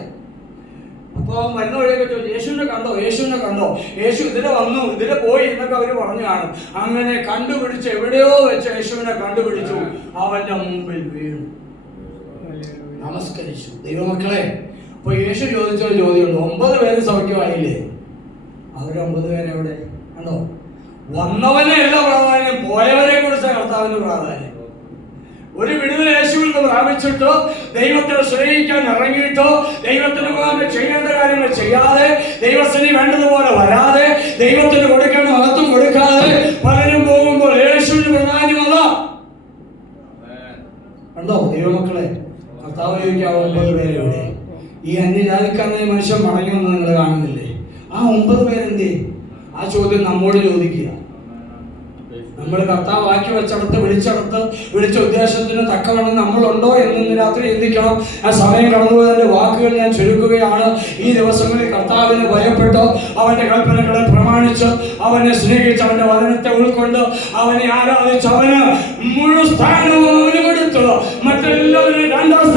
അപ്പോൾ മരുന്ന് വഴിയൊക്കെ ചോദിച്ചു, യേശുവിനെ കണ്ടോ, യേശുവിനെ കണ്ടോ, യേശു ഇതിലെ വന്നു, ഇതിലെ പോയി എന്നൊക്കെ അവർ പറഞ്ഞു കാണും. അങ്ങനെ കണ്ടുപിടിച്ച് എവിടെയോ വെച്ച് യേശുവിനെ കണ്ടുപിടിച്ചു, അവന്റെ മുമ്പിൽ വീണു, നമസ്കരിച്ചു. ദൈവമക്കളെ, അപ്പൊ യേശു ചോദിച്ചൊരു ചോദ്യമുണ്ട്, 9 പേര് സൗഖ്യമായില്ലേ? അവർ 9 പേരെവിടെ? കണ്ടോ? വന്നവനെ അല്ല പ്രാധാന്യം, പോയവരെ കുറിച്ചാണ് കർത്താവിന് പ്രാധാന്യം. ഒരു വിടുതൽ യേശുവിൽ നിന്ന് പ്രാപിച്ചിട്ടോ, ദൈവത്തെ സ്നേഹിക്കാൻ ഇറങ്ങിയിട്ടോ, ദൈവത്തിന് മുഖാന്തരം ചെയ്യേണ്ട കാര്യങ്ങൾ ചെയ്യാതെ, ദൈവസ്ഥിതി വേണ്ടതുപോലെ വരാതെ, ദൈവത്തിന് കൊടുക്കേണ്ട മഹത്വം കൊടുക്കാതെ പലരും പോകുമ്പോൾ യേശുവിന് പ്രാധാന്യമല്ല. കണ്ടോ ദൈവമക്കളെ? കർത്താവ് ചോദിക്കാം, 9 പേരെവിടെ? ഈ അന്യജാതിക്കാരനായ മനുഷ്യൻ മടങ്ങിയെന്ന് നിങ്ങൾ കാണുന്നില്ലേ? ആ 9 പേരെന്തേ? ആ ചോദ്യം നമ്മോട് ചോദിക്കുക. നമ്മൾ കർത്താവ് ആക്കി വെച്ചടത്ത് വിളിച്ച ഉദ്ദേശത്തിന് തക്കവണ്ണം നമ്മളുണ്ടോ എന്ന് രാത്രി ചിന്തിക്കണം. ആ സമയം കടന്നുപോയതിന്റെ വാക്കുകൾ ഞാൻ ചുരുക്കുകയാണ്. ഈ ദിവസങ്ങളിൽ കർത്താവിനെ ഭയപ്പെട്ടോ, അവന്റെ കൽപ്പനകളെ പ്രമാണിച്ച്, അവനെ സ്നേഹിച്ച്, അവന്റെ വചനത്തെ ഉൾക്കൊണ്ട്, അവനെ ആരാധിച്ച്, അവന് മുഴുവൻ സ്ഥാനവും അവന് കൊടുത്തു. മറ്റെല്ലാവരും 2ാം